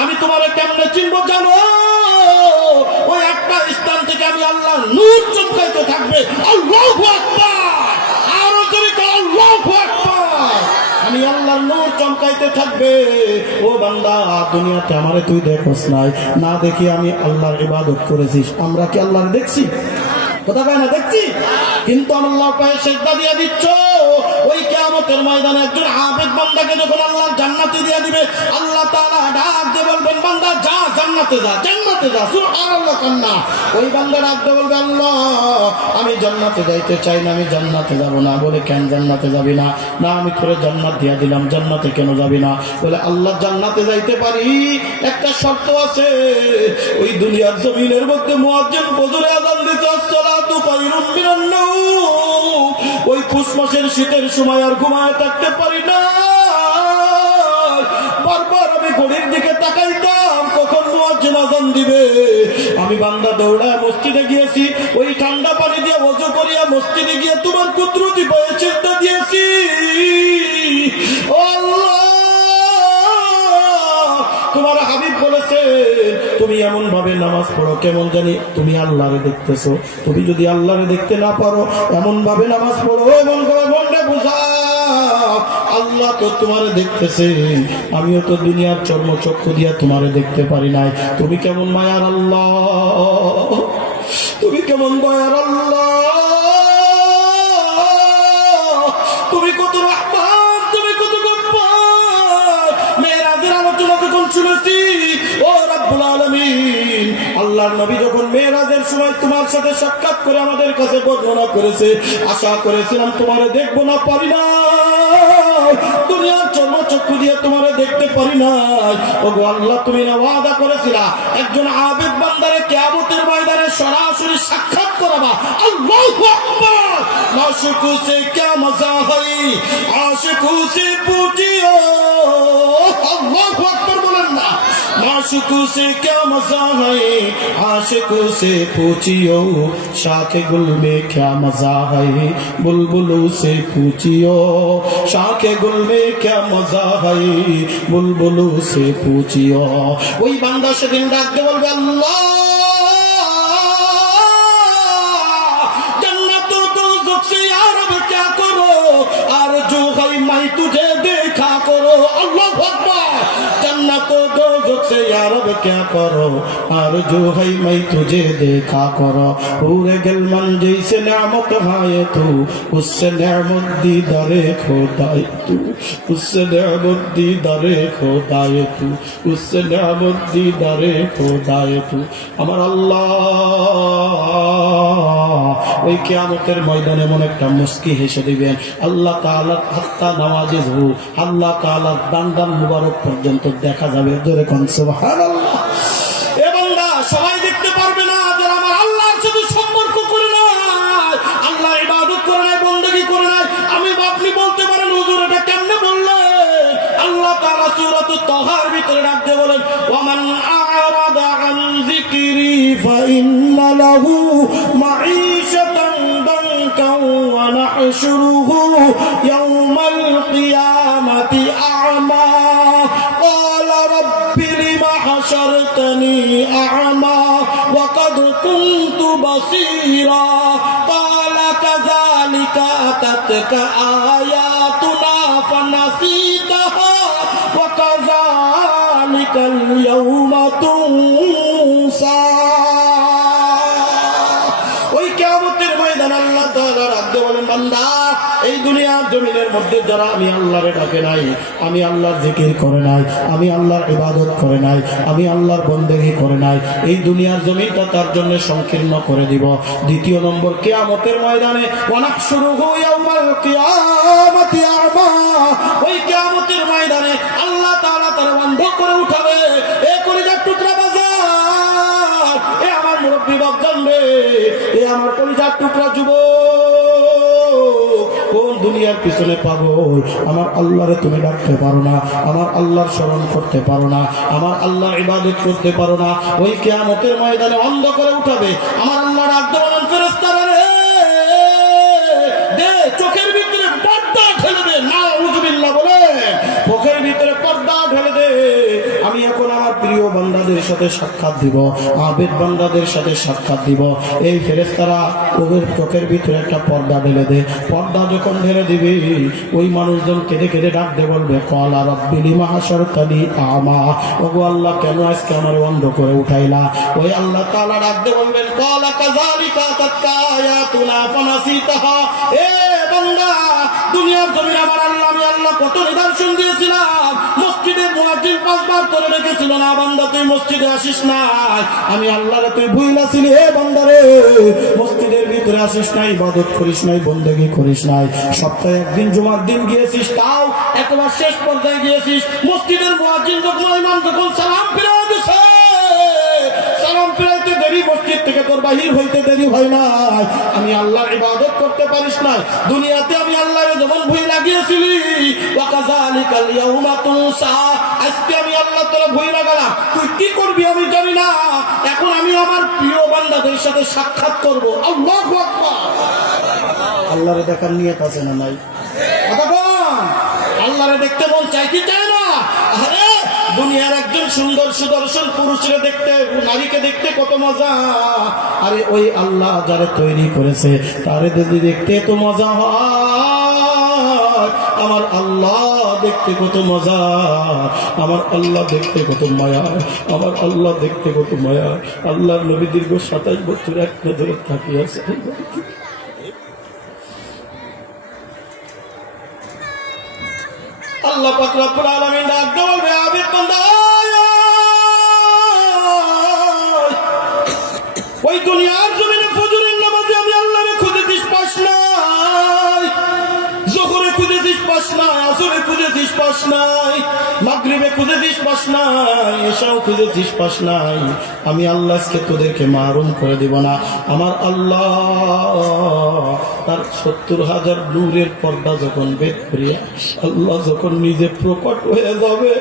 আমি তোমারে কেমনে চিনবো জানো? ওই 8টা স্থান থেকে আমি আল্লাহ নূর চমকাইতে থাকবে। আল্লাহু আকবার। আরো জোরে আল্লাহু আকবার। আমি আল্লাহর নূর চমকাইতে থাকবে। ও বান্দা, দুনিয়াতে আমারে তুই দেখোস নাই, না দেখি আমি আল্লাহর ইবাদত করেছিস। আমরা কি আল্লাহর দেখছি? কথা কয় না দেখছি, কিন্তু আল্লাহর পায়ে সিজদা দিয়ে দিচ্ছ। ওই কিয়ামতের ময়দানে একজন আবেদ বান্দাকে যখন আল্লাহ জান্নাতে দিয়ে দিবে, আল্লাহ তাআলা ডাক দিয়ে বলবেন, বান্দা যা জান্নাতে যা, জান্নাতে যা। সুবহানাল্লাহ কান্না। ওই বান্দা ডাক দিয়ে বলবে, আল্লাহ আমি জান্নাতে যাইতে চাই না, আমি জান্নাতে যাব না। বলে কেন জান্নাতে যাবি না? না আমি তোরে জান্নাত দিয়ে দিলাম, জান্নাতে কেন যাবি না? বলে আল্লাহ জান্নাতে যাইতে পারি, একটা শর্ত আছে। ওই দুনিয়ার জমিনের মধ্যে মুয়াজ্জিন ফজরে আযান দিতে, আসসালাতু খায়রুম মিনান নাওম। ওই পুষ মাসের শীতের সময় আর ঘুমায় থাকতে পারি না। বারবার আমি ঘড়ির দিকে তাকাইতাম, কখন মুয়াজ্জিন আযান দিবে। আমি বান্দা দৌড়ায় মসজিদে গিয়েছি, ওই ঠান্ডা পানি দিয়ে ওযু করিয়া মসজিদে গিয়ে তোমার কুদরতি পায়ে সিজদা দিয়েছি। এমন ভাবে নামাজ পড়ো কেমন জানি তুমি আল্লাহরে দেখতেছো। তুমি যদি আল্লাহরে দেখতে না পারো এমন ভাবে নামাজ পড়ো, এমন ভাবে মনে বুঝাও আল্লাহ তো তোমারে দেখতেছে, আমিও তো দুনিয়ার চর্মচক্ষু দিয়া তোমারে দেখতে পারি নাই। তুমি কেমন মায়ার আল্লাহ, তুমি কেমন মায়ার আল্লাহ, তুমি কত রহমান, তুমি কত গফফার। মেরাজের আলোচনা যখন শুনেছি ও রব্বুল আলামিন, আল্লাহর নবী যখন মেরাজের সময় তোমার সাথে সাক্ষাৎ করে আমাদের কাছে বর্ণনা করেছে, আশা করেছিলাম তোমারে দেখবো না, পারি না, দুনিয়ার চর্মচক্ষু দিয়ে তোমারে দেখতে পারি না। ওগো আল্লাহ, তুমি না ওয়াদা করেছিলা একজন আবেদ বান্দারে কিয়ামতের ময়দানে সরাসরি সাক্ষাৎ করাবা। আল্লাহু আকবার। আশিকু সে क्या मजा है, आशिकू से पूछियो। अल्लाहु अकबर बोलेন না। आशिकू से क्या मजा है, आशिकू से पूछियो। शाखे गुल में क्या मजा है, बुलबुलू से पूछियो। शाखे गुल में क्या मजा है, बुलबुलू से पूछियो। ওই বান্দা সেদিন ডাকতে বলবে আল্লাহ तुझे देखा करो। अल्लाहु अकबर। जन्नत दोज़ख से या रब क्या करो, आरज़ू है मैं तुझे देखा करो। पूरे गिलमन जैसे नेमत है तू, उससे नेमत दीदारे खुदाए तू, उससे नेमत दीदारे खुदाए तू, उससे नेमत दीदारे खुदाए तू। আমার আল্লাহ ওই কিয়ামতের ময়দানে মনে একটা মুস্কি হেসে দিবেন। আল্লাহ তাআলা হাত্তা নাওয়াজিহু, আল্লাহ তাআলার দান মুবারক পর্যন্ত দেখা যাবে। জোরে কোন সুবহানাল্লাহ। এ বান্দা সবাই দেখতে পারবে না যারা আমার আল্লাহর সাথে সম্পর্ক করে না, আল্লাহ ইবাদত করে না, বندگی করে না। আমি আপনি বলতে পারেন হুজুর এটা কেমনে বললেন? আল্লাহ তাআলা সূরাতুত তাহার ভিতরে ডাক দিয়ে বলেন, ওয়ামান আ'রাদা আন যিকরি ফাইন্না লাহু মাঈশাতান দানকান ওয়া নাহশুরুহু ইয়াওমাল কিয়ামাতি আ'মা ক্বালা রাব্বি লিমা হাশারতানি আ'মা ওয়া ক্বাদ কুনতু বাসীরা ক্বালা কাযালিকা আতাতকা আয়াতুনা ফানাসিতাহা ওয়া কাযালিকাল ইয়াওমা তুনসা। ওই কিয়ামতের ময়দানে আল্লাহ তাআলা রাখতে বলেন, বান্দা এই দুনিয়ার জমিনের মধ্যে যারা আমি আল্লাহরে ডাকে নাই, আমি আল্লাহর জিকির করে নাই, আমি আল্লাহর ইবাদত করে নাই, আমি আল্লাহর বন্দেগী করে নাই, এই দুনিয়ার জমিনটা তার জন্য সংকীর্ণ করে দিব। দ্বিতীয় নম্বর, কিয়ামতের ময়দানে ওয়ানাহশুরুহু ইয়াওমাল কিয়ামাতি আ'মা। ওই কিয়ামতের ময়দানে আল্লাহ তাআলা তার অন্ধ করে উঠাবে। এ কলিজার টুকরা বাজার, এ আমার মুরব্বি বাপ জানবে, এ আমার কলিজার টুকরা যুবক, কোন দুনিয়ার পিছনে পাগল, আমার আল্লাহরে তুমি ডাকতে পারো না, আমার আল্লাহর স্মরণ করতে পারো না, আমার আল্লাহর ইবাদত করতে পারো না। ওই কিয়ামতের ময়দানে অন্ধ করে উঠাবে। আমার আল্লাহ ডাকতে বলেন, ফেরেশতারা রে দে চোখের ভিতরে পর্দা ঢেলে দে। নাউযুবিল্লাহ বলে চোখের ভিতরে পর্দা ঢেলে দে। আমি এখন আমার প্রিয় বান্দাদের সাথে সাক্ষাৎ দিব, আবেদ বান্দাদের সাথে সাক্ষাৎ দিব। এই ফেরেশতারা ওদের চোখের ভিতরে একটা পর্দা ঢেলে দে। পর্দা যখন ঢেলে দিবি, ওই মানুষজন কেঁদে কেঁদে ডাকতে বলবে, ক্বালা রাব্বি লিমা হাশারতানি আ'মা। ওগো আল্লাহ, কেন আজকে আমার অন্ধ করে উঠাইলা? ওই আল্লাহ তাআলা ডাকতে বলবেন, ক্বালা কাযালিকা আতাতকা আয়াতুনা ফানাসিতাহা। এ বান্দা, দুনিয়ার জমিনে আমার আল্লাহ, আমি আল্লাহ কত নিদর্শন দিয়েছিলাম। মসজিদের মুয়াজ্জিন 5 বার করে ডেকেছিল, না বান্দা তুই মসজিদে আসিস না, আমি আল্লাহরে তুই ভুইলাছিলি। হে বান্দা রে, মসজিদের ভিতরে আসিস নাই, ইবাদত করিস নাই, বন্দেগী করিস নাই, সপ্তাহে একদিন জুমার দিন গিয়েছিস, তাও একবার শেষ পর্যায়ে গিয়েছিস। মসজিদের মুয়াজ্জিন যখন ইমাম যখন সালাম ফিরায় দিছে, সালাম ফিরাইতে দেরি, মসজিদ থেকে তোর বাহির হইতে দেরি হয় নাই, আমি আল্লাহর ইবাদত করতে পারিস না। দুনিয়াতে আমি আল্লাহরে যেমন ভুই লাগিয়েছিলি, ওয়া কাযালিকাল ইয়াউমা তুনসা, আজকে আমি আল্লাহ তোরা ভুই লাগালাম। তুই কি করবি আমি জানি না, এখন আমি আমার প্রিয় বান্দাদের সাথে সাক্ষাৎ করব। আল্লাহু আকবার। আল্লাহরে দেখার নিয়ত আছে না নাই? আল্লাহরে দেখতে মন চাই কি চায় না? আরে দুনিয়ার একজন সুন্দর সুদর্শন পুরুষকে দেখতে, নারীকে দেখতে কত মজা, আরে ওই আল্লাহ যারা তৈরি করেছে তারে যদি দেখতে এত মজা হয়, আমার আল্লাহ দেখতে কত মজা, আমার আল্লাহ দেখতে কত মায়া, আমার আল্লাহ দেখতে কত মায়া। আল্লাহর নবী দীর্ঘ 27 বছর এক নজরে তাকিয়ে আছে। আল্লাহ পাক রব্বুল আলামিন ডাক দিয়ে বলবে, আবিদ বান্দা, ওই দুনিয়ার জমিনে ফজরের নামাজে আমি আল্লাহরে খুঁজেছিস পাস নাই, যোহরে খুঁজেছিস পাস নাই, আসরে খুঁজেছিস পাস নাই, মাগরিবে খুঁজেছিস পাস নাই, এশাও খুঁজেছিস পাস নাই, আমি আল্লাহ আজকে তোদেরকে মাহরুম করে দিব না। আমার আল্লাহ তার 70,000 নূরের পর্দা যখন বের করিয়া আল্লাহ যখন নিজে প্রকট হয়ে যাবে,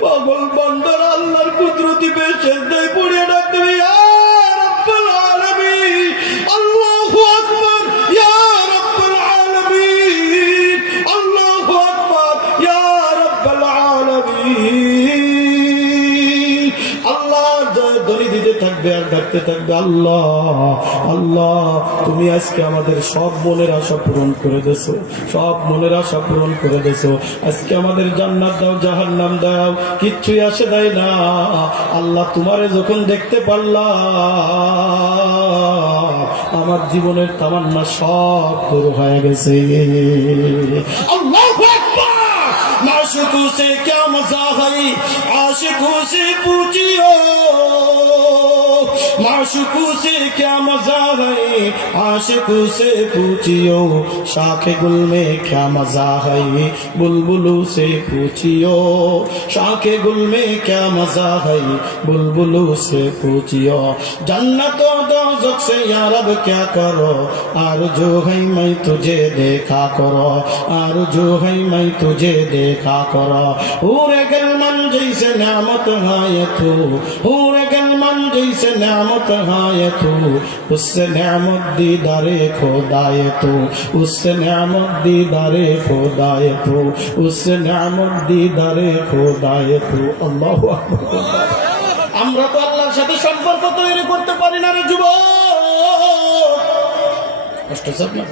পাগল বান্দার আল্লাহর কুদরতি বেশ সেজদায় পড়ে ডাকবে, ইয়া রাব্বুল আলামিন, আল্লাহু আকবার, ইয়া রাব্বুল আলামিন, আল্লাহু আকবার, ইয়া রাব্বুল আলামিন। আল্লাহ দড়ি দিতে থাকবে আর ডাকতে থাকবে, আল্লাহ আল্লাহ, তুমি আজকে আমাদের সব মনের আশা পূরণ করে দেছো, সব মনের আশা পূরণ করে দেছো। আজকে আমাদের জান্নাত দাও, জাহান্নাম দাও, কিচ্ছুই আসে দেয় না। আল্লাহ তোমারে যখন দেখতে পারলাম, আমার জীবনের তামান্না সব দূর হয়ে গেছে। আল্লাহু আকবার। माशूकों से क्या मजा है, आशिकों से पूछियो, माशूकों से क्या मजा है, आशिकों से पूछियो, शाखे गुल में क्या मजा है, बुलबुलों से पूछियो, शाखे गुल में क्या मजा है, बुलबुलों से पूछियो। जन्नत और दोज़ख से या रब क्या करो, आरज़ू है मैं तुझे देखा करो, आरज़ू है मैं तुझे देखा करो। पूरे गलमन जैसे नामत है तू, पूरे गलमन जैसे नामत है तू, उससे नामत दीदारे खुदाए तू, उससे नामत दीदारे खुदाए तू, उससे नामत दीदारे खुदाए तू। अल्लाहु আকবার। আমরা তো আল্লাহর সাথে সম্পর্ক তৈরি করতে পারি না রে যুবক। কষ্ট সব না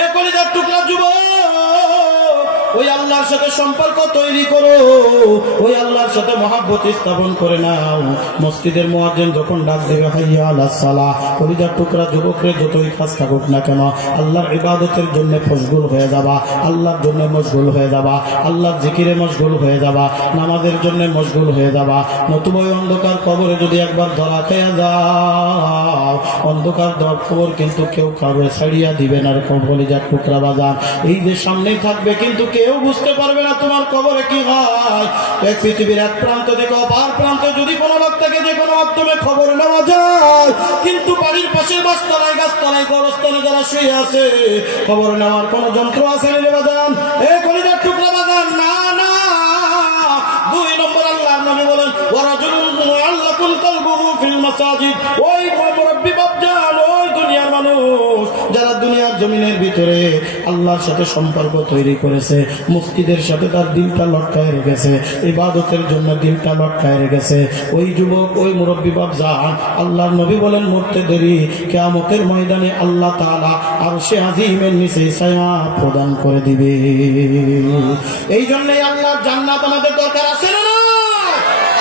এ কলিজার টুকরা যুবক, ওই আল্লাহর সাথে সম্পর্ক তৈরি করো, ওই আল্লাহর সাথে মহব্বত স্থাপন করে নাও। মসজিদের মুয়াজ্জিন যখন ডাক দেবে হাইয়া আলাস সালাহ, কলিজার টুকরা যুবকরে যতই কাজ থাকুক না কেন, আল্লাহর ইবাদতের জন্য মশগুল হয়ে যাবা, আল্লাহর জন্য মশগুল হয়ে যাবা, আল্লাহর জিকিরে মশগুল হয়ে যাবা, নামাজের জন্য মশগুল হয়ে যাবা। নতুবা ওই অন্ধকার কবরে যদি একবার ধরা খেয়ে যাও, অন্ধকার দর খবর কিন্তু কেউ কারো ছাড়িয়া দিবে না। কলিজার টুকরা বাজার, এই যে সামনেই থাকবে কিন্তু কেউ বুঝতে পারবে না তোমার কবরে কি হয়। এক পৃথিবীর এক প্রান্ত থেকে অপর প্রান্তে যদি কোনো লোক থেকে যে কোনো মাধ্যমে খবর নেওয়া যায়, কিন্তু বাড়ির পাশে বাসতলায় গাছতলায় গরস্থানে যারা শুয়ে আছে, খবর নেওয়ার কোনো যন্ত্র আছে না বাজান? এই কলিজার টুকরা বাজান, না না। 2 নম্বর আল্লাহর নবী বলেন, ওয়ারাজুলুন মুআল্লাকুন কলবুহু ফিল মাসাজিদ। ওই মুরব্বি বাপজান, ওই দুনিয়ার মানুষ যারা দুনিয়ার জমিনের ভিতরে আল্লাহর সাথে সম্পর্ক তৈরি করেছে, মসজিদের সাথে তার দিলটা লটকায় রেখেছে, ইবাদতের জন্য দিলটা লটকায় রেখেছে, ওই যুবক, ওই মুরব্বি বাপজান, আল্লাহর নবী বলেন মরতে দেরি, কিয়ামতের ময়দানে আল্লাহ তাআলা আরশে আজিমের নিচে ছায়া প্রদান করে দিবে। এই জন্যই আল্লাহর জান্নাত আমাদের দরকার আছে না না?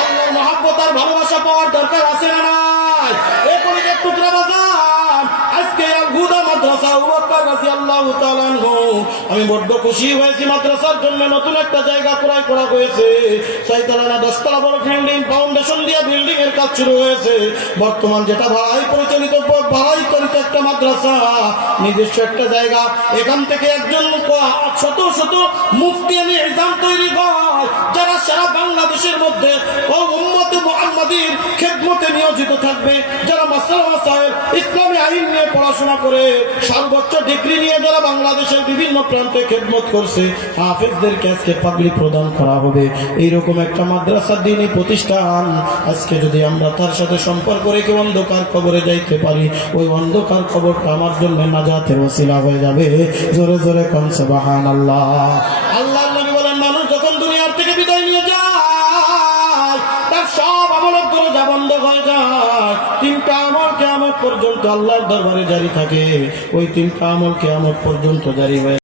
আল্লাহর মহব্বত আর ভালোবাসা পাওয়ার দরকার আছে না না? এই কলিজার টুকরা বাজান, আজকে আল-হুদা মাদ্রাসা রাদিয়াল্লাহু তাআলা আনহু, আমি বড্ড খুশি হয়েছি। মাদ্রাসার জন্য নতুন একটা জায়গা ক্রয় করা হয়েছে, 6 তলা না 10 তলা বড় বিল্ডিং, ফাউন্ডেশন দিয়ে বিল্ডিং এর কাজ শুরু হয়েছে। বর্তমান যেটা ভাড়ায় পরিচালিত একটা মাদ্রাসা, নিজস্ব একটা জায়গা, এখান থেকে একজন শত শত মুফতি নিজাম তৈরি হয়, যারা সারা বাংলাদেশের মধ্যে ও উম্মতে মুহাম্মদ দাদির খেদমতে নিয়োজিত থাকবে, যারা মাসালা মাসাইল ইসলামী আইন নিয়ে পড়াশোনা করে সর্বোচ্চ ডিগ্রি নিয়ে যারা বাংলাদেশের বিভিন্ন প্রান্তে খেদমত করছে, হাফেজদেরকে আজকে পাগড়ি প্রদান করা হবে। এইরকম একটা মাদ্রাসা দ্বীনী প্রতিষ্ঠান আজকে যদি আমরা তার সাথে সম্পর্ক রেখে অন্ধকার কবরে যাইতে পারি, ওই অন্ধকার কবরটা আমার জন্য নাজাতের ওসিলা হয়ে যাবে। জোরে জোরে কোন সুবহানাল্লাহ। আল্লাহর নবী বলেন, মানুষ যখন দুনিয়ার থেকে বিদায় নিয়ে যায় তার সব আমলগুলো যা বন্ধ হয়ে যায়, তিনটা আমল কিয়ামত পর্যন্ত আল্লাহর দরবারে জারি থাকে। ওই তিনটা আমল কিয়ামত পর্যন্ত জারি হয়ে